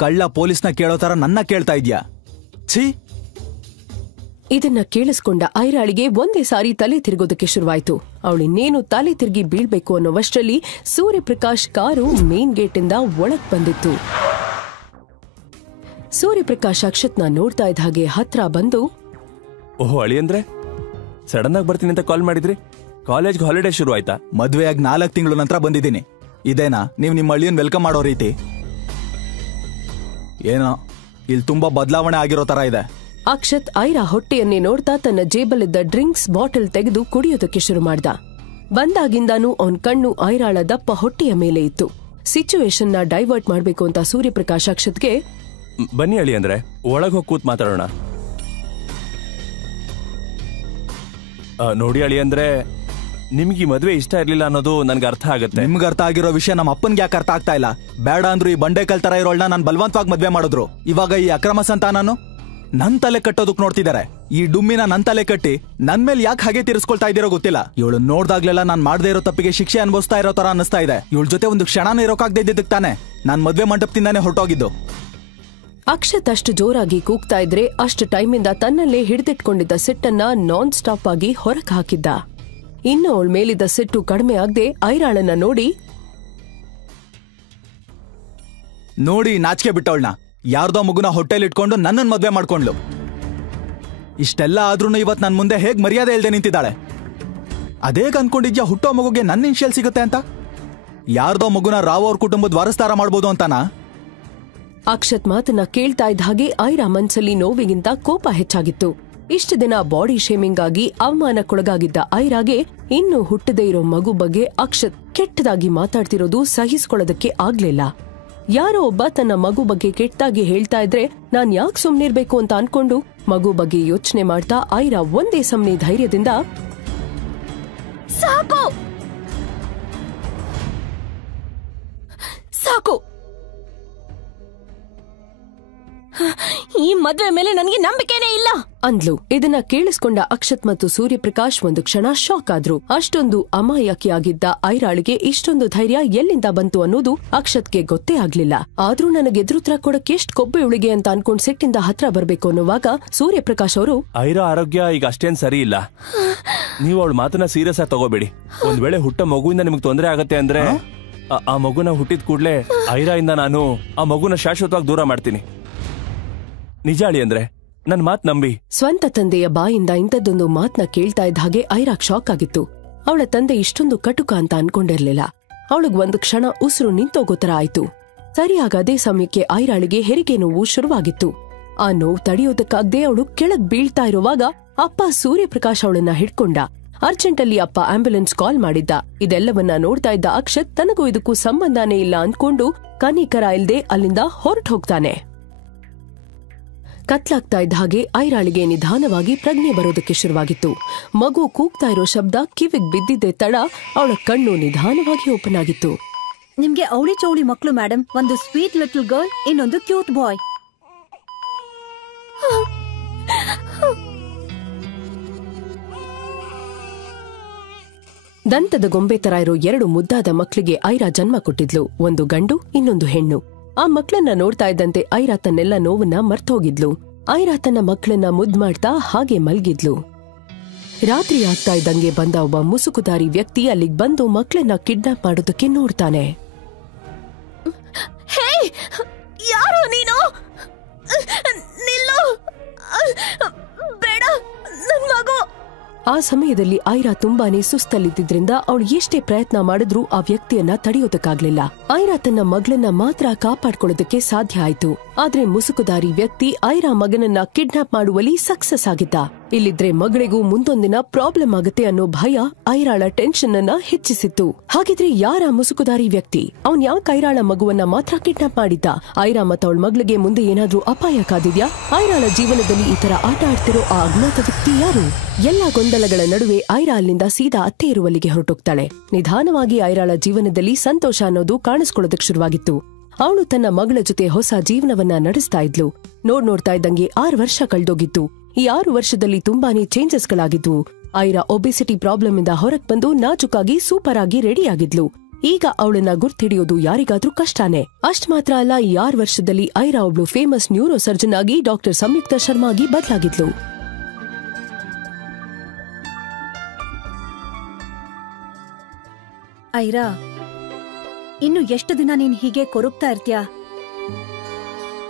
ಕಳ್ಳ ಪೊಲೀಸ್ನ ಕೇಳೋ ತರ ನನ್ನ ಕೇಳ್ತಾ ಇದ್ಯಾ? ಛೀ! ಇದನ್ನ ಕೇಳಿಸ್ಕೊಂಡ ಐರಾಳಿಗೆ ಒಂದೇ ಸಾರಿ ತಲೆ ತಿರುಗೋದಕ್ಕೆ ಶುರುವಾಯ್ತು. ಅವಳಿನ್ನೇನು ತಲೆ ತಿರುಗಿ ಬೀಳ್ಬೇಕು ಅನ್ನೋವಷ್ಟರಲ್ಲಿ ಸೂರ್ಯಪ್ರಕಾಶ್ ಕಾರು ಮೇನ್ ಗೇಟ್ ಇಂದ ಒಳಗ್ ಬಂದಿತ್ತು. ಸೂರ್ಯಪ್ರಕಾಶ್ ಅಕ್ಷತ್ನ ನೋಡ್ತಾ ಇದ್ದ ಹಾಗೆ ಹತ್ರ ಬಂದು, ಓಹೋ ಅಳಿಯಂದ್ರೆ, ಸಡನ್ ಆಗಿ ಬರ್ತೀನಿ ಅಂತ ಕಾಲ್ ಮಾಡಿದ್ರಿ? ಕಾಲೇಜ್ಗೆ ಹಾಲಿಡೇ ಶುರು ಆಯ್ತಾ? ಮದ್ವೆಯಾಗಿ 4 ತಿಂಗಳು ನಂತರ ಬಂದಿದ್ದೀನಿ. ಇದೇನಾ ನೀವ್ ನಿಮ್ಮ ಹಳ್ಳಿಯನ್ ವೆಲ್ಕಮ್ ಮಾಡೋ ರೀತಿ? ಏನೋ ಇಲ್ಲಿ ತುಂಬಾ ಬದಲಾವಣೆ ಆಗಿರೋ ತರ ಇದೆ. ಅಕ್ಷತ್ ಐರಾ ಹೊಟ್ಟೆಯನ್ನೇ ನೋಡ್ತಾ ತನ್ನ ಜೇಬಲ್ಲಿದ್ದ ಡ್ರಿಂಕ್ಸ್ ಬಾಟಲ್ ತೆಗೆದು ಕುಡಿಯೋದಕ್ಕೆ ಶುರು ಮಾಡ್ದ. ಬಂದಾಗಿಂದಾನು ಅವನ್ ಕಣ್ಣು ಐರಾಳ ದಪ್ಪ ಹೊಟ್ಟೆಯ ಮೇಲೆ ಇತ್ತು. ಸಿಚುವೇಶನ್ ನ ಡೈವರ್ಟ್ ಮಾಡ್ಬೇಕು ಅಂತ ಸೂರ್ಯಪ್ರಕಾಶ್ ಅಕ್ಷತ್ಗೆ, ಬನ್ನಿ ಅಳಿ ಅಂದ್ರೆ ಒಳಗ್ ಹೋಗಿ ಕೂತ್ ಮಾತಾಡೋಣ. ನೋಡಿ ಅಳಿ ಅಂದ್ರೆ, ನಿಮ್ಗೆ ಈ ಮದ್ವೆ ಇಷ್ಟ ಇರ್ಲಿಲ್ಲ ಅನ್ನೋದು ನನ್ಗೆ ಅರ್ಥ ಆಗುತ್ತೆ. ನಿಮ್ಗೆ ಅರ್ಥ ಆಗಿರೋ ವಿಷಯ ನಮ್ಮ ಅಪ್ಪನ್ಗೆ ಯಾಕೆ ಅರ್ಥ ಆಗ್ತಾ ಇಲ್ಲ? ಬೇಡ ಅಂದ್ರು ಈ ಬಂಡೆಕಲ್ ತರ ಇರೋಳ್ನ ನಾನು ಬಲವಂತವಾಗಿ ಮದ್ವೆ ಮಾಡಿದ್ರು. ಇವಾಗ ಈ ಅಕ್ರಮ ಸಂತಾನನು ನನ್ ತಲೆ ಕಟ್ಟೋದಕ್ ನೋಡ್ತಿದ್ದಾರೆ. ಈ ಡುಮ್ಮಿನ ನನ್ ತಲೆ ಕಟ್ಟಿ ನನ್ ಮೇಲೆ ಯಾಕೆ ಹಾಗೆ ತೀರಿಸ್ಕೊಳ್ತಾ ಇದ್ದೀರೋ ಗೊತ್ತಿಲ್ಲ. ಇವಳು ನೋಡ್ದಾಗ್ಲೆಲ್ಲ ನಾನ್ ಮಾಡದೇ ಇರೋ ತಪ್ಪಿಗೆ ಶಿಕ್ಷೆ ಅನುಭವಿಸ್ತಾ ಇರೋ ತರ ಅನ್ನಿಸ್ತಾ ಇದೆ. ಇವಳ ಜೊತೆ ಒಂದು ಕ್ಷಣನೂ ಇರೋಕಾಗದೇ ಇದ್ದಿದ್ದಕ್ಕೆ ತಾನೆ ನಾನ್ ಮದ್ವೆ ಮಂಟಪದಿಂದಾನೆ ಹೊರಟೋಗಿದ್ದು. ಅಕ್ಷತ್ ಅಷ್ಟು ಜೋರಾಗಿ ಕೂಗ್ತಾ ಇದ್ರೆ ಅಷ್ಟು ಟೈಮಿಂದ ತನ್ನಲ್ಲೇ ಹಿಡಿದಿಟ್ಕೊಂಡಿದ್ದ ಸಿಟ್ಟನ್ನ ನಾನ್ ಸ್ಟಾಪ್ ಆಗಿ ಹೊರಗೆ ಹಾಕಿದ್ದ. ಇನ್ನು ಅವಳ ಮೇಲಿದ್ದ ಸಿಟ್ಟು ಕಡಿಮೆ ಆಗದೆ ಐರಾಳನ್ನ ನೋಡಿ ನಾಚಿಕೆ ಬಿಟ್ಟವಳನ್ನ ಯಾರ್ದೋ ಮಗುನ ಹೊಟ್ಟೆಲಿ ಇಟ್ಕೊಂಡು ನನ್ನನ್ ಮದ್ವೆ ಮಾಡ್ಕೊಂಡ್ಲು. ಇಷ್ಟೆಲ್ಲ ಆದ್ರೂ ಇವತ್ ನನ್ ಮುಂದೆ ಹೇಗ್ ಮರ್ಯಾದೆ ಇಲ್ದೆ ನಿಂತಿದ್ದಾಳೆ. ಅದೇಗ್ ಅನ್ಕೊಂಡಿದ್ಯಾ ಹುಟ್ಟೋ ಮಗುಗೆ ನನ್ನ ಇನ್ಶಿಯಲ್ ಸಿಗುತ್ತೆ ಅಂತ? ಯಾರ್ದೋ ಮಗುನ ರಾವ್ ಅವ್ರ ಕುಟುಂಬದ ವಾರಸ್ದಾರ ಮಾಡ್ಬೋದು ಅಂತಾನಾ? ಅಕ್ಷತ್ ಮಾತನ್ನ ಕೇಳ್ತಾ ಇದ್ದ ಹಾಗೆ ಐರಾ ಮನ್ಸಲ್ಲಿ ನೋವಿಗಿಂತ ಕೋಪ ಹೆಚ್ಚಾಗಿತ್ತು. ಇಷ್ಟು ದಿನ ಬಾಡಿ ಶೇಮಿಂಗ್ ಆಗಿ ಅವಮಾನಕ್ಕೊಳಗಾಗಿದ್ದ ಐರಾಗೆ ಇನ್ನು ಹುಟ್ಟದೇ ಇರೋ ಮಗು ಬಗ್ಗೆ ಅಕ್ಷತ್ ಕೆಟ್ಟದಾಗಿ ಮಾತಾಡ್ತಿರೋದು ಸಹಿಸ್ಕೊಳ್ಳೋದಕ್ಕೆ ಆಗ್ಲಿಲ್ಲ. ಯಾರೋ ಒಬ್ಬ ತನ್ನ ಮಗು ಬಗ್ಗೆ ಕೆಟ್ಟದಾಗಿ ಹೇಳ್ತಾ ಇದ್ರೆ ನಾನ್ ಯಾಕೆ ಸುಮ್ನಿರ್ಬೇಕು ಅಂತ ಅನ್ಕೊಂಡು ಮಗು ಬಗ್ಗೆ ಯೋಚನೆ ಮಾಡ್ತಾ ಐರಾ ಒಂದೇ ಸಮನೆ ಧೈರ್ಯದಿಂದ ಸಾಕು ಸಾಕು, ಈ ಮದ್ವೆ ಮೇಲೆ ನನಗೆ ನಂಬಿಕೆನೇ ಇಲ್ಲ ಅಂದ್ಲು. ಇದನ್ನ ಕೇಳಿಸ್ಕೊಂಡ ಅಕ್ಷತ್ ಮತ್ತು ಸೂರ್ಯಪ್ರಕಾಶ್ ಒಂದು ಕ್ಷಣ ಶಾಕ್ ಆದ್ರು. ಅಷ್ಟೊಂದು ಅಮಾಯಕಿಯಾಗಿದ್ದ ಐರಾಳಿಗೆ ಇಷ್ಟೊಂದು ಧೈರ್ಯ ಎಲ್ಲಿಂದ ಬಂತು ಅನ್ನೋದು ಅಕ್ಷತ್ಗೆ ಗೊತ್ತೇ ಆಗ್ಲಿಲ್ಲ. ಆದ್ರೂ ನನಗೆ ಎದುರುತ್ರ ಕೊಡಕ್ಕೆ ಎಷ್ಟ್ ಕೊಬ್ಬೆ ಉಳಿಗೆ ಅಂತ ಅನ್ಕೊಂಡ್ ಸಿಟ್ಟಿಂದ ಹತ್ರ ಬರ್ಬೇಕು ಅನ್ನುವಾಗ ಸೂರ್ಯಪ್ರಕಾಶ್ ಅವರು, ಐರಾ ಆರೋಗ್ಯ ಈಗ ಅಷ್ಟೇನ್ ಸರಿ ಇಲ್ಲ, ನೀವು ಅವಳ ಮಾತನ್ನ ಸೀರಿಯಸ್ ಆಗಿ ತಗೋಬೇಡಿ. ಒಂದ್ ವೇಳೆ ಹುಟ್ಟ ಮಗುವಿಂದ ನಿಮ್ಗೆ ತೊಂದರೆ ಆಗತ್ತೆ ಅಂದ್ರೆ ಆ ಮಗುನ ಹುಟ್ಟಿದ ಕೂಡ್ಲೆ ಐರಾ ಇಂದ ನಾನು ಆ ಮಗುನ ಶಾಶ್ವತವಾಗಿ ದೂರ ಮಾಡ್ತೀನಿ. ನಿಜಾಳಿ ಅಂದ್ರೆ ನನ್ ಮಾತ್ ನಂಬಿ. ಸ್ವಂತ ತಂದೆಯ ಬಾಯಿಂದ ಇಂಥದ್ದೊಂದು ಮಾತ್ನ ಕೇಳ್ತಾ ಇದ್ದ ಹಾಗೆ ಐರಾಗ್ ಶಾಕ್ ಆಗಿತ್ತು. ಅವಳ ತಂದೆ ಇಷ್ಟೊಂದು ಕಟುಕ ಅಂತ ಅನ್ಕೊಂಡಿರ್ಲಿಲ್ಲ. ಅವಳಿಗ್ ಒಂದು ಕ್ಷಣ ಉಸಿರು ನಿಂತೋಗೋ ತರ ಆಯ್ತು. ಸರಿಯಾಗ ಅದೇ ಸಮಯಕ್ಕೆ ಐರಾಳಿಗೆ ಹೆರಿಗೆ ನೋವು ಶುರುವಾಗಿತ್ತು. ಆ ನೋವು ತಡೆಯೋದಕ್ಕಾಗದೆ ಅವಳು ಕೆಳಗ್ ಬೀಳ್ತಾ ಇರುವಾಗ ಅಪ್ಪ ಸೂರ್ಯಪ್ರಕಾಶ್ ಅವಳನ್ನ ಹಿಡ್ಕೊಂಡ. ಅರ್ಜೆಂಟಲ್ಲಿ ಅಪ್ಪ ಆಂಬ್ಯುಲೆನ್ಸ್ ಕಾಲ್ ಮಾಡಿದ್ದ. ಇದೆಲ್ಲವನ್ನ ನೋಡ್ತಾ ಇದ್ದ ಅಕ್ಷತ್ ತನಗೂ ಇದಕ್ಕೂ ಸಂಬಂಧನೇ ಇಲ್ಲ ಅನ್ಕೊಂಡು ಕನಿಕರ ಇಲ್ದೆ ಅಲ್ಲಿಂದ ಹೊರಟು ಹೋಗ್ತಾನೆ. ಕತ್ಲಾಗ್ತಾ ಇದ್ದ ಹಾಗೆ ಐರಾಳಿಗೆ ನಿಧಾನವಾಗಿ ಪ್ರಜ್ಞೆ ಬರೋದಕ್ಕೆ ಶುರುವಾಗಿತ್ತು. ಮಗು ಕೂಗ್ತಾ ಇರೋ ಶಬ್ದ ಕಿವಿಗ್ ಬಿದ್ದಿದ್ದೆ ತಡ ಅವಳ ಕಣ್ಣು ನಿಧಾನವಾಗಿ ಓಪನ್ ಆಗಿತ್ತು. ನಿಮ್ಗೆ ಅವಳಿ ಚೌಳಿ ಮಕ್ಳು ಮೇಡಮ್. ಒಂದು ಸ್ವೀಟ್ ಲಿಟಲ್ ಗರ್ಲ್, ಇನ್ನೊಂದು ಕ್ಯೂಟ್ ಬಾಯ್. ದಂತದ ಗೊಂಬೆ ತರ ಇರೋ 2 ಮುದ್ದಾದ ಮಕ್ಳಿಗೆ ಐರಾ ಜನ್ಮ ಕೊಟ್ಟಿದ್ಲು. ಒಂದು ಗಂಡು, ಇನ್ನೊಂದು ಹೆಣ್ಣು. ಆ ಮಕ್ಳನ್ನ ನೋಡ್ತಾ ಇದ್ದಂತೆ ಐರಾ ತನ್ನೆಲ್ಲ ನೋವನ್ನ ಮರ್ತೋಗಿದ್ಲು. ಐರಾ ತನ್ನ ಮಕ್ಕಳನ್ನ ಮುದ್ ಮಾಡ್ತಾ ಹಾಗೆ ಮಲ್ಗಿದ್ಲು. ರಾತ್ರಿ ಆಗ್ತಾ ಇದ್ದಂಗೆ ಬಂದ ಒಬ್ಬ ಮುಸುಕುದಾರಿ ವ್ಯಕ್ತಿ ಅಲ್ಲಿಗ್ ಬಂದು ಮಕ್ಕಳನ್ನ ಕಿಡ್ನಾಪ್ ಮಾಡೋದಕ್ಕೆ ನೋಡ್ತಾನೆ. ಯಾರು ನೀನು? ನಿಲ್ಲು, ಬೇಡ, ನನ್ ಮಗು. ಆ ಸಮಯದಲ್ಲಿ ಐರಾ ತುಂಬಾನೇ ಸುಸ್ತಲ್ಲಿದ್ದಿದ್ರಿಂದ ಅವಳು ಎಷ್ಟೇ ಪ್ರಯತ್ನ ಮಾಡಿದ್ರೂ ಆ ವ್ಯಕ್ತಿಯನ್ನ ತಡೆಯೋದಕ್ಕಾಗ್ಲಿಲ್ಲ. ಐರಾ ತನ್ನ ಮಗಳನ್ನ ಮಾತ್ರ ಕಾಪಾಡ್ಕೊಳ್ಳೋದಕ್ಕೆ ಸಾಧ್ಯ ಆಯ್ತು. ಆದ್ರೆ ಮುಸುಕುದಾರಿ ವ್ಯಕ್ತಿ ಐರಾ ಮಗನನ್ನ ಕಿಡ್ನಾಪ್ ಮಾಡುವಲ್ಲಿ ಸಕ್ಸಸ್ ಆಗಿದ್ದ. ಇಲ್ಲಿದ್ರೆ ಮಗಳಿಗೂ ಮುಂದೊಂದಿನ ಪ್ರಾಬ್ಲಮ್ ಆಗುತ್ತೆ ಅನ್ನೋ ಭಯ ಐರಾಳ ಟೆನ್ಷನ್ ಅನ್ನ ಹೆಚ್ಚಿಸಿತ್ತು. ಹಾಗಿದ್ರೆ ಯಾರ ಮುಸುಕುದಾರಿ ವ್ಯಕ್ತಿ? ಅವನ್ ಯಾಕೆ ಐರಾಳ ಮಗುವನ್ನ ಮಾತ್ರ ಕಿಡ್ನಾಪ್ ಮಾಡಿದ್ದ? ಐರಾ ಮತ್ತ ಅವಳ ಮಗಳಿಗೆ ಮುಂದೆ ಏನಾದ್ರೂ ಅಪಾಯ ಕಾದಿದ್ಯಾ? ಐರಾಳ ಜೀವನದಲ್ಲಿ ಈ ತರ ಆಟ ಆಡ್ತಿರೋ ಆ ಅಜ್ಞಾತ ವ್ಯಕ್ತಿ ಯಾರು? ಎಲ್ಲಾ ಗೊಂದಲಗಳ ನಡುವೆ ಐರಾ ಅಲ್ಲಿಂದ ಸೀದಾ ಅತ್ತೆ ಇರುವಲ್ಲಿಗೆ ಹೊರಟೋಗ್ತಾಳೆ. ನಿಧಾನವಾಗಿ ಐರಾಳ ಜೀವನದಲ್ಲಿ ಸಂತೋಷ ಅನ್ನೋದು ಕಾಣಿಸ್ಕೊಳ್ಳೋದಕ್ಕೆ ಶುರುವಾಗಿತ್ತು. ಅವಳು ತನ್ನ ಮಗಳ ಜೊತೆ ಹೊಸ ಜೀವನವನ್ನ ನಡೆಸ್ತಾ ಇದ್ಲು. ನೋಡ್ತಾ ಇದ್ದಂಗೆ 6 ವರ್ಷ ಕಳೆದೋಗಿತ್ತು. ಈ 6 ವರ್ಷದಲ್ಲಿ ತುಂಬಾನೇ ಚೇಂಜಸ್ಗಳಾಗಿದ್ವು. ಐರಾ ಒಬೆಸಿಟಿ ಪ್ರಾಬ್ಲಮ್ ಇಂದ ಹೊರಗ್ ಬಂದು ನಾಜುಕಾಗಿ ಸೂಪರ್ ಆಗಿ ರೆಡಿ ಆಗಿದ್ಲು. ಈಗ ಅವಳನ್ನ ಗುರ್ತಿಡಿಯೋದು ಯಾರಿಗಾದ್ರೂ ಕಷ್ಟನೇ. ಅಷ್ಟ್ ಮಾತ್ರ ಅಲ್ಲ, ಈ 6 ವರ್ಷದಲ್ಲಿ ಐರಾ ಒಬ್ಳು ಫೇಮಸ್ ನ್ಯೂರೋ ಸರ್ಜನ್ ಆಗಿ ಡಾಕ್ಟರ್ ಸಂಯುಕ್ತ ಶರ್ಮಾ ಆಗಿ ಬದಲಾಗಿದ್ಲು. ಐರಾ, ಇನ್ನು ಎಷ್ಟು ದಿನ ನೀನ್ ಹೀಗೆ ಕೊರಗ್ತಾ ಇರ್ತೀಯ?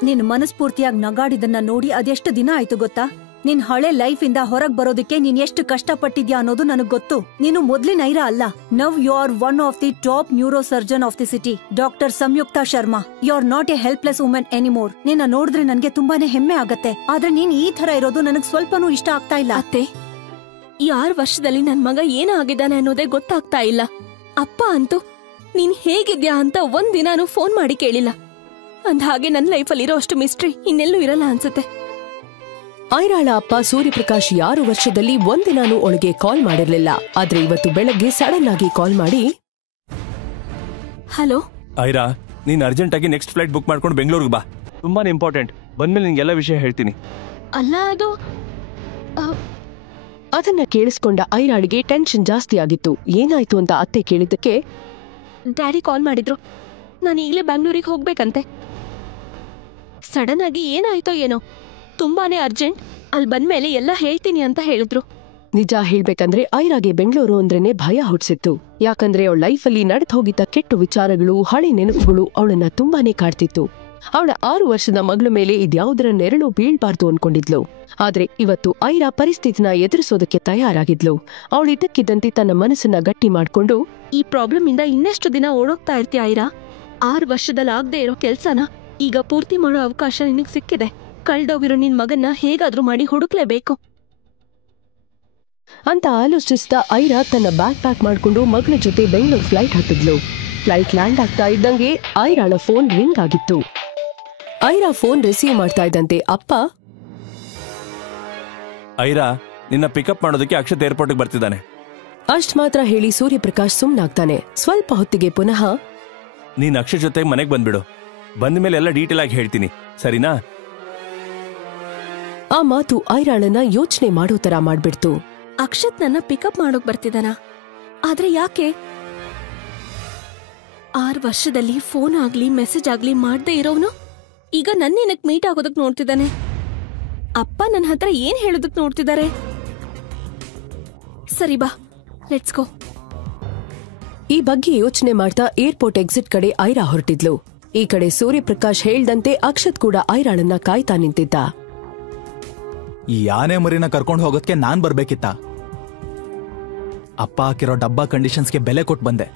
ನೀನ್ ಮನಸ್ಫೂರ್ತಿಯಾಗಿ ನಗಾಡಿದನ್ನ ನೋಡಿ ಅದೆಷ್ಟು ದಿನ ಆಯ್ತು ಗೊತ್ತಾ? ನಿನ್ ಹಳೆ ಲೈಫ್ ಇಂದ ಹೊರಗ್ ಬರೋದಕ್ಕೆ ನೀನ್ ಎಷ್ಟು ಕಷ್ಟಪಟ್ಟಿದ್ಯಾ ಅನ್ನೋದು ನನಗ್ ಗೊತ್ತು. ನೀನು ಮೊದ್ಲಿನ ಐರಾ ಅಲ್ಲ. Now you are one of the top neurosurgeon of the city, doctor Samyukta Sharma. You are not a helpless women anymore. ನಿನ್ನ ನೋಡಿದ್ರೆ ನನ್ಗೆ ತುಂಬಾನೇ ಹೆಮ್ಮೆ ಆಗತ್ತೆ. ಆದ್ರೆ ನೀನ್ ಈ ತರ ಇರೋದು ನನಗ್ ಸ್ವಲ್ಪನೂ ಇಷ್ಟ ಆಗ್ತಾ ಇಲ್ಲ. ಅತ್ತೆ, ಈ 6 ವರ್ಷದಲ್ಲಿ ನನ್ ಮಗ ಏನಾಗಿದ್ದಾನೆ ಅನ್ನೋದೇ ಗೊತ್ತಾಗ್ತಾ ಇಲ್ಲ. ಅಪ್ಪ ಅಂತೂ ನೀನ್ ಹೇಗಿದ್ಯಾ ಅಂತ ಒಂದಿನಾನು ಫೋನ್ ಮಾಡಿ ಕೇಳಿಲ್ಲ. ಅಂದ್ಹಾಗೆ ನನ್ ಲೈಫಲ್ಲಿರೋ ಅಷ್ಟು ಮಿಸ್ಟ್ರಿ ಇನ್ನೆಲ್ಲೂ ಇರಲ್ಲ ಅನ್ಸುತ್ತೆ. ಐರಾಳ ಅಪ್ಪ ಸೂರ್ಯಪ್ರಕಾಶ್ 6 ವರ್ಷದಲ್ಲಿ ಒಂದಿನಾನು ಅವಳಿಗೆ ಕಾಲ್ ಮಾಡಿರ್ಲಿಲ್ಲ. ಆದ್ರೆ ಇವತ್ತು ಬೆಳಗ್ಗೆ ಸಡನ್ ಆಗಿ ಕಾಲ್ ಮಾಡಿ, ಹಲೋ ಐರಾ, ನೀನ್ ಅರ್ಜೆಂಟ್ ಆಗಿ ನೆಕ್ಸ್ಟ್ ಫ್ಲೈಟ್ ಬುಕ್ ಮಾಡ್ಕೊಂಡು ಬೆಂಗಳೂರಿಗೆ ಬಾ. ತುಂಬಾನೇ ಇಂಪಾರ್ಟೆಂಟ್. ಬಂದ್ಮೇಲೆ ನಿಂಗೆಲ್ಲ ವಿಷಯ ಹೇಳ್ತೀನಿ. ಅಲ್ಲ, ಅದು ಅದನ್ನ ಕೇಳಿಸ್ಕೊಂಡ ಐರಾಳಿಗೆ ಟೆನ್ಷನ್ ಜಾಸ್ತಿ ಆಗಿತ್ತು. ಏನಾಯ್ತು ಅಂತ ಅತ್ತೆ ಕೇಳಿದ್ದಕ್ಕೆ, ಡ್ಯಾಡಿ ಕಾಲ್ ಮಾಡಿದ್ರು. ನಾನು ಈಗಲೇ ಬೆಂಗಳೂರಿಗೆ ಹೋಗ್ಬೇಕಂತೆ. ಸಡನ್ ಆಗಿ ಏನಾಯ್ತೋ ಏನೋ, ತುಂಬಾನೇ ಅರ್ಜೆಂಟ್. ಅಲ್ಲಿ ಬಂದ್ಮೇಲೆ ಎಲ್ಲ ಹೇಳ್ತೀನಿ ಅಂತ ಹೇಳಿದ್ರು. ನಿಜ ಹೇಳ್ಬೇಕಂದ್ರೆ ಐರಾಗೆ ಬೆಂಗಳೂರು ಅಂದ್ರೇನೆ ಭಯ ಹುಟ್ಟಿಸಿತ್ತು. ಯಾಕಂದ್ರೆ ಅವಳ ಲೈಫಲ್ಲಿ ನಡೆದು ಹೋಗಿದ್ದ ಕೆಟ್ಟ ವಿಚಾರಗಳು, ಹಳೆ ನೆನಪುಗಳು ಅವಳನ್ನ ತುಂಬಾನೇ ಕಾಡ್ತಿತ್ತು. ಅವಳ 6 ವರ್ಷದ ಮಗಳ ಮೇಲೆ ಇದ್ಯಾವುದರ ನೆರಳು ಬೀಳ್ಬಾರ್ದು ಅನ್ಕೊಂಡಿದ್ಲು. ಆದ್ರೆ ಇವತ್ತು ಐರಾ ಪರಿಸ್ಥಿತಿನ ಎದುರಿಸೋದಕ್ಕೆ ತಯಾರಾಗಿದ್ಲು. ಅವಳಿದ್ದಕ್ಕಿದ್ದಂತೆ ತನ್ನ ಮನಸ್ಸನ್ನ ಗಟ್ಟಿ ಮಾಡ್ಕೊಂಡು, ಈ ಪ್ರಾಬ್ಲಮ್ ಇಂದ ಇನ್ನೆಷ್ಟು ದಿನ ಓಡೋಗ್ತಾ ಇರ್ತೀಯ ಐರಾ? 6 ವರ್ಷದಲ್ಲಿ ಆಗದೆ ಇರೋ ಕೆಲ್ಸನ ಈಗ ಪೂರ್ತಿ ಮಾಡೋ ಅವಕಾಶ ನಿನಗ್ ಸಿಕ್ಕಿದೆ. ಕಳ್ದೋಗಿರೋ ನಿನ್ ಮಗನ್ನ ಹೇಗಾದ್ರೂ ಮಾಡಿ ಹುಡುಕ್ಲೇಬೇಕು ಅಂತ ಆಲೋಚಿಸ್ತಾ ಐರಾ ತನ್ನ ಬ್ಯಾಗ್ ಪ್ಯಾಕ್ ಮಾಡ್ಕೊಂಡು ಮಗಳ ಜೊತೆ ಬೆಂಗಳೂರು ಫ್ಲೈಟ್ ಹತ್ತಿದ್ಲು. ಫ್ಲೈಟ್ ಲ್ಯಾಂಡ್ ಆಗ್ತಾ ಇದ್ದಂಗೆ ಐರಾಳ ಫೋನ್ ರಿಂಗ್ ಆಗಿತ್ತು. ಐರಾ ಫೋನ್ ರಿಸೀವ್ ಮಾಡ್ತಾ ಇದ್ದಂತೆ ಅಪ್ಪ, ಐರಾ, ನಿನ್ನ ಪಿಕಪ್ ಮಾಡೋದಕ್ಕೆ ಅಕ್ಷತ್ ಏರ್ಪೋರ್ಟ್ಗೆ ಬರ್ತಿದ್ದಾನೆ. ಅಷ್ಟ್ ಮಾತ್ರ ಹೇಳಿ ಸೂರ್ಯಪ್ರಕಾಶ್ ಸುಮ್ನಾಗ್ತಾನೆ. ಸ್ವಲ್ಪ ಹೊತ್ತಿಗೆ ಪುನಃ, ನೀನ್ ಅಕ್ಷತ್ ಜೊತೆ ಮನೆಗೆ ಬಂದ್ಬಿಡು. ಬಂದ ಮೇಲೆ ಎಲ್ಲ ಡೀಟೇಲ್ ಆಗಿ ಹೇಳ್ತೀನಿ, ಸರಿನಾ? ಆ ಮಾತು ಐರಾಳನ್ನ ಯೋಚನೆ ಮಾಡೋ ತರ ಮಾಡ್ಬಿಡ್ತು. ಅಕ್ಷತ್ ನನ್ನ ಪಿಕಪ್ ಮಾಡೋಕ್ ಬರ್ತಿದ್ದಾನ? ಆದ್ರೆ ಯಾಕೆ? 6 ವರ್ಷದಲ್ಲಿ ಫೋನ್ ಆಗ್ಲಿ ಮೆಸೇಜ್ ಆಗ್ಲಿ ಮಾಡ್ದೇ ಇರೋನು ಈಗ ನನ್ನೇನಕ್ ಮೀಟ್ ಆಗೋದಕ್ ನೋಡ್ತಿದ್ದಾನೆ. ಅಪ್ಪ ನನ್ನ ಹತ್ರ ಏನ್ ಹೇಳೋದಕ್ ನೋಡ್ತಿದ್ದಾರೆ? ಸರಿ ಬಾ, ಲೆಟ್ಸ್ ಗೋ. ಈ ಬಗ್ಗೆ ಯೋಚನೆ ಮಾಡ್ತಾ ಏರ್ಪೋರ್ಟ್ ಎಕ್ಸಿಟ್ ಕಡೆ ಐರಾ ಹೊರಟಿದ್ಲು. ಈ ಕಡೆ ಸೂರ್ಯಪ್ರಕಾಶ್ ಹೇಳ್ದಂತೆ ಅಕ್ಷತ್ ಕೂಡ ಐರಾಳನ್ನ ಕಾಯ್ತಾ ನಿಂತಿದ್ದ. ಈ ಆನೆ ಮರಿನ ಕರ್ಕೊಂಡು ಹೋಗೋದಕ್ಕೆ ನಾನ್ ಬರ್ಬೇಕಿತ್ತ. ಅಪ್ಪ ಹಾಕಿರೋ ಡಬ್ಬಾ ಕಂಡೀಷನ್ಸ್ಗೆ ಬೆಲೆ ಕೊಟ್ಟು ಬಂದೆ.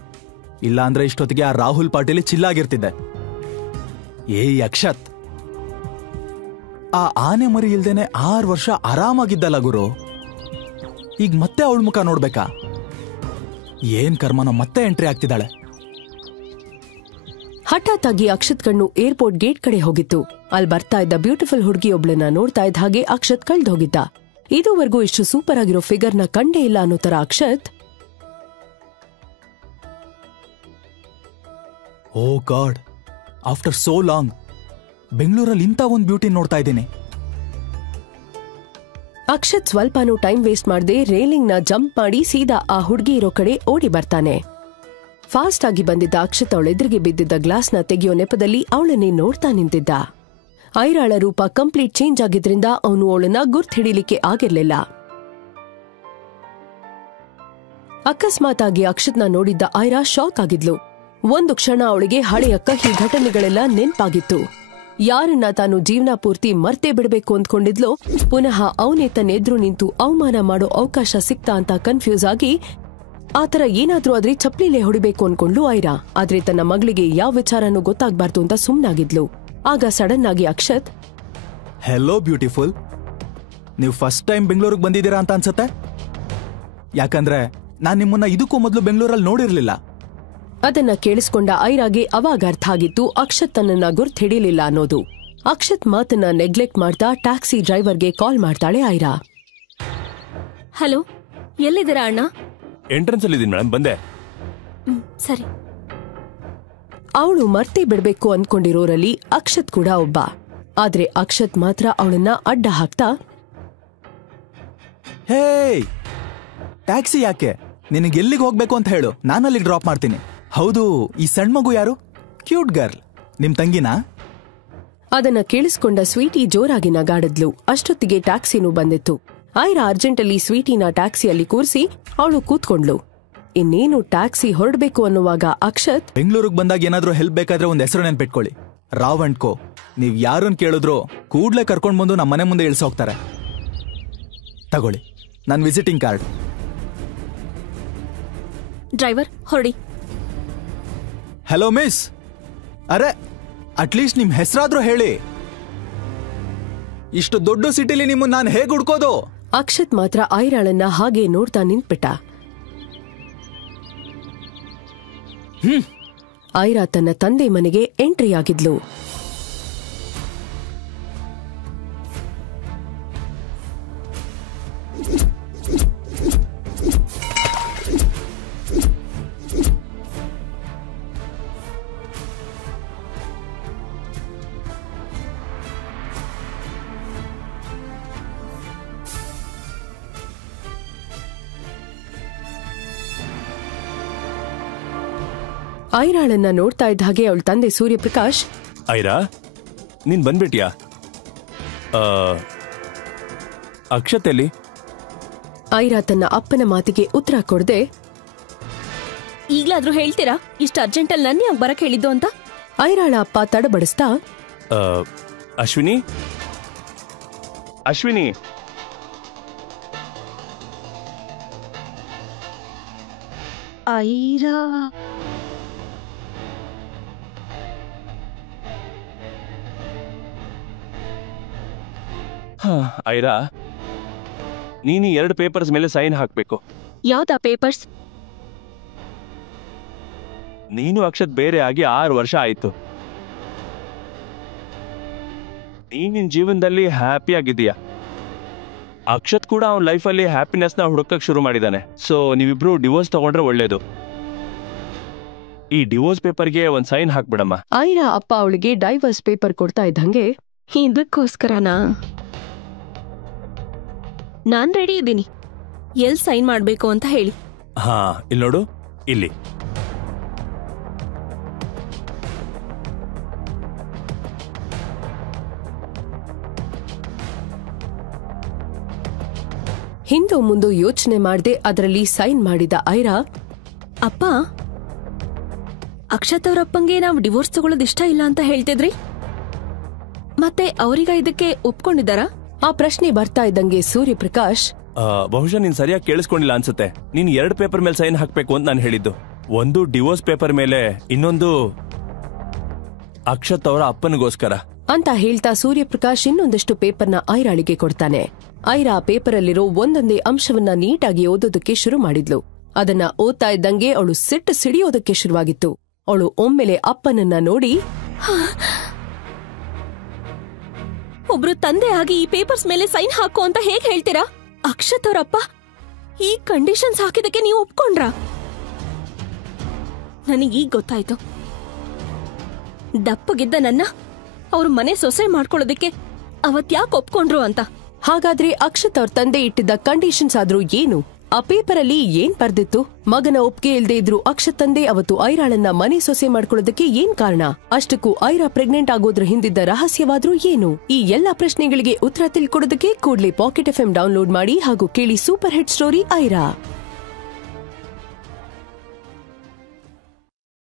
ಇಲ್ಲ ಅಂದ್ರೆ ಇಷ್ಟೊತ್ತಿಗೆ ಆ ರಾಹುಲ್ ಪಾಟೀಲ್ ಚಿಲ್ಲಾಗಿರ್ತಿದ್ದೆ. ಏಯ್ ಅಕ್ಷತ್, ಆ ಆನೆ ಮರಿ ಇಲ್ದೇನೆ 6 ವರ್ಷ ಆರಾಮಾಗಿದ್ದಲ್ಲ ಗುರು. ಈಗ ಮತ್ತೆ ಅವಳ ಮುಖ ನೋಡ್ಬೇಕಾ? ಏನ್ ಕರ್ಮನೋ ಮತ್ತೆ ಎಂಟ್ರಿ ಆಗ್ತಿದ್ದಾಳೆ. ಹಠಾತ್ ಆಗಿ ಅಕ್ಷತ್ ಕಣ್ಣು ಏರ್ಪೋರ್ಟ್ ಗೇಟ್ ಕಡೆ ಹೋಗಿತ್ತು. ಅಲ್ಲಿ ಬರ್ತಾ ಇದ್ದ ಬ್ಯೂಟಿಫುಲ್ ಹುಡುಗಿಯೊಬ್ಳನ್ನ ನೋಡ್ತಾ ಇದ್ದ ಹಾಗೆ ಅಕ್ಷತ್ ಕಳ್ದ್ ಹೋಗಿದ್ದ. ಇದುವರೆಗೂ ಇಷ್ಟು ಸೂಪರ್ ಆಗಿರೋ ಫಿಗರ್ನ ಕಂಡೇ ಇಲ್ಲ ಅನ್ನೋ ತರ ಅಕ್ಷತ್, ಓ ಗಾಡ್, ಆಫ್ಟರ್ ಸೋ ಲಾಂಗ್ ಬೆಂಗಳೂರಲ್ಲಿ ಇಂಥ ಒಂದ್ ಬ್ಯೂಟಿ ನೋಡ್ತಾ ಇದ್ದೀನಿ. ಅಕ್ಷತ್ ಸ್ವಲ್ಪನೂ ಟೈಮ್ ವೇಸ್ಟ್ ಮಾಡದೆ ರೇಲಿಂಗ್ ನ ಜಂಪ್ ಮಾಡಿ ಸೀದಾ ಆ ಹುಡುಗಿ ಇರೋ ಕಡೆ ಓಡಿ ಬರ್ತಾನೆ. ಫಾಸ್ಟ್ ಆಗಿ ಬಂದಿದ್ದ ಅಕ್ಷತ್ ಅವಳೆದುರಿಗೆ ಬಿದ್ದಿದ್ದ ಗ್ಲಾಸ್ನ ತೆಗೆಯೋ ನೆಪದಲ್ಲಿ ಅವಳನ್ನೇ ನೋಡ್ತಾ ನಿಂತಿದ್ದ. ಐರಾಳ ರೂಪ ಕಂಪ್ಲೀಟ್ ಚೇಂಜ್ ಆಗಿದ್ರಿಂದ ಅವನು ಅವಳನ್ನ ಗುರ್ತ್ ಹಿಡಿಲಿಕ್ಕೆ ಆಗಿರ್ಲಿಲ್ಲ. ಅಕಸ್ಮಾತ್ ಆಗಿ ಅಕ್ಷತ್ನ ನೋಡಿದ್ದ ಐರಾ ಶಾಕ್ ಆಗಿದ್ಲು. ಒಂದು ಕ್ಷಣ ಅವಳಿಗೆ ಹಳೆಯ ಕಹಿ ಘಟನೆಗಳೆಲ್ಲ ನೆನ್ಪಾಗಿತ್ತು. ಯಾರನ್ನ ತಾನು ಜೀವನ ಪೂರ್ತಿ ಮರ್ತೇ ಬಿಡಬೇಕು ಅಂದ್ಕೊಂಡಿದ್ಲೋ, ಪುನಃ ಅವನೇ ತನ್ನೆದ್ರು ನಿಂತು ಅವಮಾನ ಮಾಡೋ ಅವಕಾಶ ಸಿಕ್ತಾ ಅಂತ ಕನ್ಫ್ಯೂಸ್ ಆಗಿ ಆತರ ಏನಾದ್ರೂ ಆದ್ರೆ ಚಪ್ಲಿಲೆ ಹೊಡಿಬೇಕು ಅನ್ಕೊಂಡ್ಲು ಐರಾ. ಆದ್ರೆ ತನ್ನ ಮಗಳಿಗೆ ಯಾವ ವಿಚಾರನೂ ಗೊತ್ತಾಗ್ಬಾರ್ದು ಅಂತ ಸುಮ್ನಾಗಿದ್ಲು. ಆಗ ಸಡನ್ ಆಗಿ ಅಕ್ಷತ್, ಹೆಲೋ ಬ್ಯೂಟಿಫುಲ್, ನೀವು ಫಸ್ಟ್ ಟೈಮ್ ಬೆಂಗಳೂರಿಗೆ ಬಂದಿದ್ದೀರಾ ಅಂತ ಅನ್ಸತ್ತೆ. ಯಾಕಂದ್ರೆ ನಾನ್ ನಿಮ್ಮನ್ನ ಇದಕ್ಕೂ ಮೊದಲು ಬೆಂಗಳೂರಲ್ಲಿ ನೋಡಿರ್ಲಿಲ್ಲ. ಅದನ್ನ ಕೇಳಿಸ್ಕೊಂಡ ಐರಾಗೆ ಅವಾಗ ಅರ್ಥ ಆಗಿತ್ತು ಅಕ್ಷತ್ ತನ್ನನ್ನ ಗುರ್ತ್ ಹಿಡಿಲಿಲ್ಲ ಅನ್ನೋದು. ಅಕ್ಷತ್ ಮಾತನ್ನ ನೆಗ್ಲೆಕ್ಟ್ ಮಾಡ್ತಾ ಟ್ಯಾಕ್ಸಿ ಡ್ರೈವರ್ಗೆ ಕಾಲ್ ಮಾಡ್ತಾಳೆ ಐರಾ. ಹಲೋ, ಎಲ್ಲಿದ್ದೀರಾ ಅಣ್ಣ? ಎಂಟ್ರೆನ್ಸ್ ಅಲ್ಲಿ ಇದೀನಿ ಮೇಡಮ್, ಬಂದೆ. ಸರಿ. ಅವಳು ಮರ್ತೇ ಬಿಡ್ಬೇಕು ಅನ್ಕೊಂಡಿರೋರಲ್ಲಿ ಅಕ್ಷತ್ ಕೂಡ ಒಬ್ಬ. ಆದ್ರೆ ಅಕ್ಷತ್ ಮಾತ್ರ ಅವಳನ್ನ ಅಡ್ಡ ಹಾಕ್ತಾ, ಹೇ, ಟ್ಯಾಕ್ಸಿ ಯಾಕೆ? ನಿನಗೆ ಎಲ್ಲಿಗೆ ಹೋಗ್ಬೇಕು ಅಂತ ಹೇಳು, ನಾನಲ್ಲಿಗೆ ಡ್ರಾಪ್ ಮಾಡ್ತೀನಿ. ಹೌದು, ಈ ಸಣ್ಣ ಮಗು ಯಾರು? ಕ್ಯೂಟ್ ಗರ್ಲ್, ನಿಮ್ ತಂಗಿನಾ? ಅದನ್ನ ಕೇಳಿಸ್ಕೊಂಡ ಸ್ವೀಟಿ ಜೋರಾಗಿ ನಗಾಡಿದ್ಲು. ಅಷ್ಟೊತ್ತಿಗೆ ಟ್ಯಾಕ್ಸಿನೂ ಬಂದಿತ್ತು. ಐರಾ ಅರ್ಜೆಂಟಲ್ಲಿ ಸ್ವೀಟಿನ ಟ್ಯಾಕ್ಸಿಯಲ್ಲಿ ಕೂರಿಸಿ ಅವಳು ಕೂತ್ಕೊಂಡ್ಲು. ಇನ್ನೇನು ಟ್ಯಾಕ್ಸಿ ಹೊರಡ್ಬೇಕು ಅನ್ನುವಾಗ ಅಕ್ಷತ್, ಬೆಂಗಳೂರಿಗೆ ಬಂದಾಗ ಏನಾದ್ರೂ ಹೆಲ್ಪ್ ಬೇಕಾದ್ರೆ ಒಂದ್ ಹೆಸರು ನೆನ್ಪಿಟ್ಕೊಳ್ಳಿ, ರಾವ್ ಅಂಡ್ ಕೋ. ನೀವ್ ಯಾರನ್ನ ಕೇಳಿದ್ರು ಕೂಡ್ಲೆ ಕರ್ಕೊಂಡ್ ಬಂದು ನಮ್ಮ ಮನೆ ಮುಂದೆ ಇಳಿಸೋಗ್ತಾರೆ. ತಗೊಳ್ಳಿ ನನ್ ವಿಸಿಟಿಂಗ್ ಕಾರ್ಡ್. ಡ್ರೈವರ್ ಹೊರಡಿ. Hello miss. ಅರೆ, ಅಟ್ಲೀಸ್ಟ್ ನಿಮ್ ಹೆಸರಾದ್ರೂ ಹೇಳಿ. ಇಷ್ಟು ದೊಡ್ಡ ಸಿಟಿಲಿ ನಿಮ್ಮನ್ನ ನಾನು ಹೇಗೆ ಹುಡ್ಕೋದು? ಅಕ್ಷತ್ ಮಾತ್ರ ಐರಾಳನ್ನ ಹಾಗೆ ನೋಡ್ತಾ ನಿಂತ್ಬಿಟ್ಟ. ಐರಾ ತನ್ನ ತಂದೆ ಮನೆಗೆ ಎಂಟ್ರಿ ಆಗಿದ್ಲು. ಐರಾಳನ್ನ ನೋಡ್ತಾ ಇದ್ದ ಹಾಗೆ ಅವಳ ತಂದೆ ಸೂರ್ಯಪ್ರಕಾಶ್, ಐರಾ, ನೀನ್ ಬಂದ್ಬಿಟ್ಯಾ? ಅಕ್ಷತೆಯಲ್ಲಿ? ಐರಾ ತನ್ನ ಅಪ್ಪನ ಮಾತಿಗೆ ಉತ್ತರ ಕೊಡದೆ, ಈಗ್ಲಾದ್ರೂ ಹೇಳ್ತೀರಾ ಇಷ್ಟ ಅರ್ಜೆಂಟಲ್ಲಿ ನನ್ನ ಯಾಕೆ ಬರಕ್ ಹೇಳಿದ್ದು ಅಂತ? ಐರಾಳ ಅಪ್ಪ ತಡಬಡಿಸ್ತಾ, ಅಶ್ವಿನಿ ಅಶ್ವಿನಿ ಐರಾ ಐರಾ ನೀನು 2 ಪೇಪರ್ಸ್ ಮೇಲೆ ಸೈನ್ ಹಾಕ್ಬೇಕು. ಯಾವ್ದಾ ಪೇಪರ್ಸ್? ನೀನು ಅಕ್ಷತ್ ಬೇರೆ ಆಗಿ 6 ವರ್ಷ ಆಯ್ತು. ನಿನ್ ಜೀವನದಲ್ಲಿ ಹ್ಯಾಪಿ ಆಗಿದೀಯಾ. ಅಕ್ಷತ್ ಕೂಡ ಅವನ ಲೈಫಲ್ಲಿ ಹ್ಯಾಪಿನೆಸ್ ನ ಹುಡುಕಕ್ ಶುರು ಮಾಡಿದಾನೆ. ಸೊ ನೀವಿಬ್ರು ಡಿವೋರ್ಸ್ ತಗೊಂಡ್ರೆ ಒಳ್ಳೇದು. ಈ ಡಿವೋರ್ಸ್ ಪೇಪರ್ಗೆ ಒಂದ್ ಸೈನ್ ಹಾಕ್ಬಿಡಮ್ಮ. ಐರಾ ಅಪ್ಪ ಅವಳಿಗೆ ಡೈವರ್ಸ್ ಪೇಪರ್ ಕೊಡ್ತಾ ಇದ್ದಂಗೆ, ಇದಕ್ಕೋಸ್ಕರನಾ? ನಾನ್ ರೆಡಿ ಇದ್ದೀನಿ. ಎಲ್ ಸೈನ್ ಮಾಡ್ಬೇಕು ಅಂತ ಹೇಳಿ. ಹಾ, ಇಲ್ಲಿ ನೋಡು, ಇಲ್ಲಿ. ಹಿಂದೂ ಮುಂದೂ ಯೋಚನೆ ಮಾಡದೆ ಅದರಲ್ಲಿ ಸೈನ್ ಮಾಡಿದ ಐರಾ, ಅಪ್ಪ, ಅಕ್ಷತ್ ಅವರಪ್ಪಂಗೆ ನಾವು ಡಿವೋರ್ಸ್ ತಗೊಳ್ಳೋದು ಇಷ್ಟ ಇಲ್ಲ ಅಂತ ಹೇಳ್ತಿದ್ರಿ, ಮತ್ತೆ ಅವರೀಗ ಇದಕ್ಕೆ ಒಪ್ಕೊಂಡಿದ್ದಾರಾ? ಆ ಪ್ರಶ್ನೆ ಬರ್ತಾ ಇದ್ದಂಗೆ ಸೂರ್ಯಪ್ರಕಾಶ್, ಬಹುಶಃ ನೀನ್ ಸರಿಯಾಗಿ ಕೇಳಿಸ್ಕೊಂಡಿಲ್ಲ ಅನ್ಸುತ್ತೆ. ನೀನ್ 2 ಪೇಪರ್ ಮೇಲೆ ಸೈನ್ ಹಾಕ್ಬೇಕು ಅಂತ ನಾನು ಹೇಳಿದ್ದು. ಒಂದು ಡಿವೋರ್ಸ್ ಪೇಪರ್ ಮೇಲೆ, ಇನ್ನೊಂದು ಅಕ್ಷತ್ ಅವರ ಅಪ್ಪನಿಗೋಸ್ಕರ ಅಂತ ಹೇಳ್ತಾ ಸೂರ್ಯಪ್ರಕಾಶ್ ಇನ್ನೊಂದಷ್ಟು ಪೇಪರ್ನ ಐರಾಳಿಗೆ ಕೊಡ್ತಾನೆ. ಐರಾ ಪೇಪರಲ್ಲಿರೋ ಒಂದೊಂದೇ ಅಂಶವನ್ನ ನೀಟಾಗಿ ಓದೋದಕ್ಕೆ ಶುರು ಮಾಡಿದ್ಲು. ಅದನ್ನ ಓದ್ತಾ ಇದ್ದಂಗೆ ಅವಳು ಸಿಟ್ಟು ಸಿಡಿಯೋದಕ್ಕೆ ಶುರುವಾಗಿತ್ತು. ಅವಳು ಒಮ್ಮೆಲೆ ಅಪ್ಪನನ್ನ ನೋಡಿ, ಒಬ್ರು ತಂದೆ ಆಗಿ ಈ ಪೇಪರ್ಸ್ ಮೇಲೆ ಸೈನ್ ಹಾಕು ಅಂತ ಹೇಗ್ ಹೇಳ್ತೀರಾ? ಅಕ್ಷತ್ ಅವರಪ್ಪ ಈ ಕಂಡೀಷನ್ಸ್ ಹಾಕಿದಕ್ಕೆ ನೀವು ಒಪ್ಕೊಂಡ್ರಾ? ನನಗೀಗ ಗೊತ್ತಾಯ್ತು, ದಪ್ಪಗಿದ್ದ ನನ್ನ ಅವ್ರ ಮನೆ ಸೊಸೆ ಮಾಡ್ಕೊಳ್ಳೋದಕ್ಕೆ ಅವತ್ಯಾಕೆ ಒಪ್ಕೊಂಡ್ರು ಅಂತ. ಹಾಗಾದ್ರೆ ಅಕ್ಷತ್ ಅವ್ರ ತಂದೆ ಇಟ್ಟಿದ್ದ ಕಂಡೀಷನ್ಸ್ ಆದ್ರೂ ಏನು? ಆ ಪೇಪರಲ್ಲಿ ಏನ್ ಬರ್ದಿತ್ತು? ಮಗನ ಒಪ್ಪಿಗೆ ಇಲ್ದೇ ಇದ್ರು ಅಕ್ಷತ್ ತಂದೆ ಅವತ್ತು ಐರಾಳನ್ನ ಮನೆ ಸೊಸೆ ಮಾಡ್ಕೊಳ್ಳೋದಕ್ಕೆ ಏನ್ ಕಾರಣ? ಅಷ್ಟಕ್ಕೂ ಐರಾ ಪ್ರೆಗ್ನೆಂಟ್ ಆಗೋದ್ರ ಹಿಂದಿದ್ದ ರಹಸ್ಯವಾದ್ರೂ ಏನು? ಈ ಎಲ್ಲಾ ಪ್ರಶ್ನೆಗಳಿಗೆ ಉತ್ತರ ತಿಳ್ಕೊಡೋದಕ್ಕೆ ಕೂಡ್ಲೇ ಪಾಕೆಟ್ FM ಡೌನ್ಲೋಡ್ ಮಾಡಿ ಹಾಗೂ ಕೇಳಿ ಸೂಪರ್ ಹಿಟ್ ಸ್ಟೋರಿ ಐರಾ.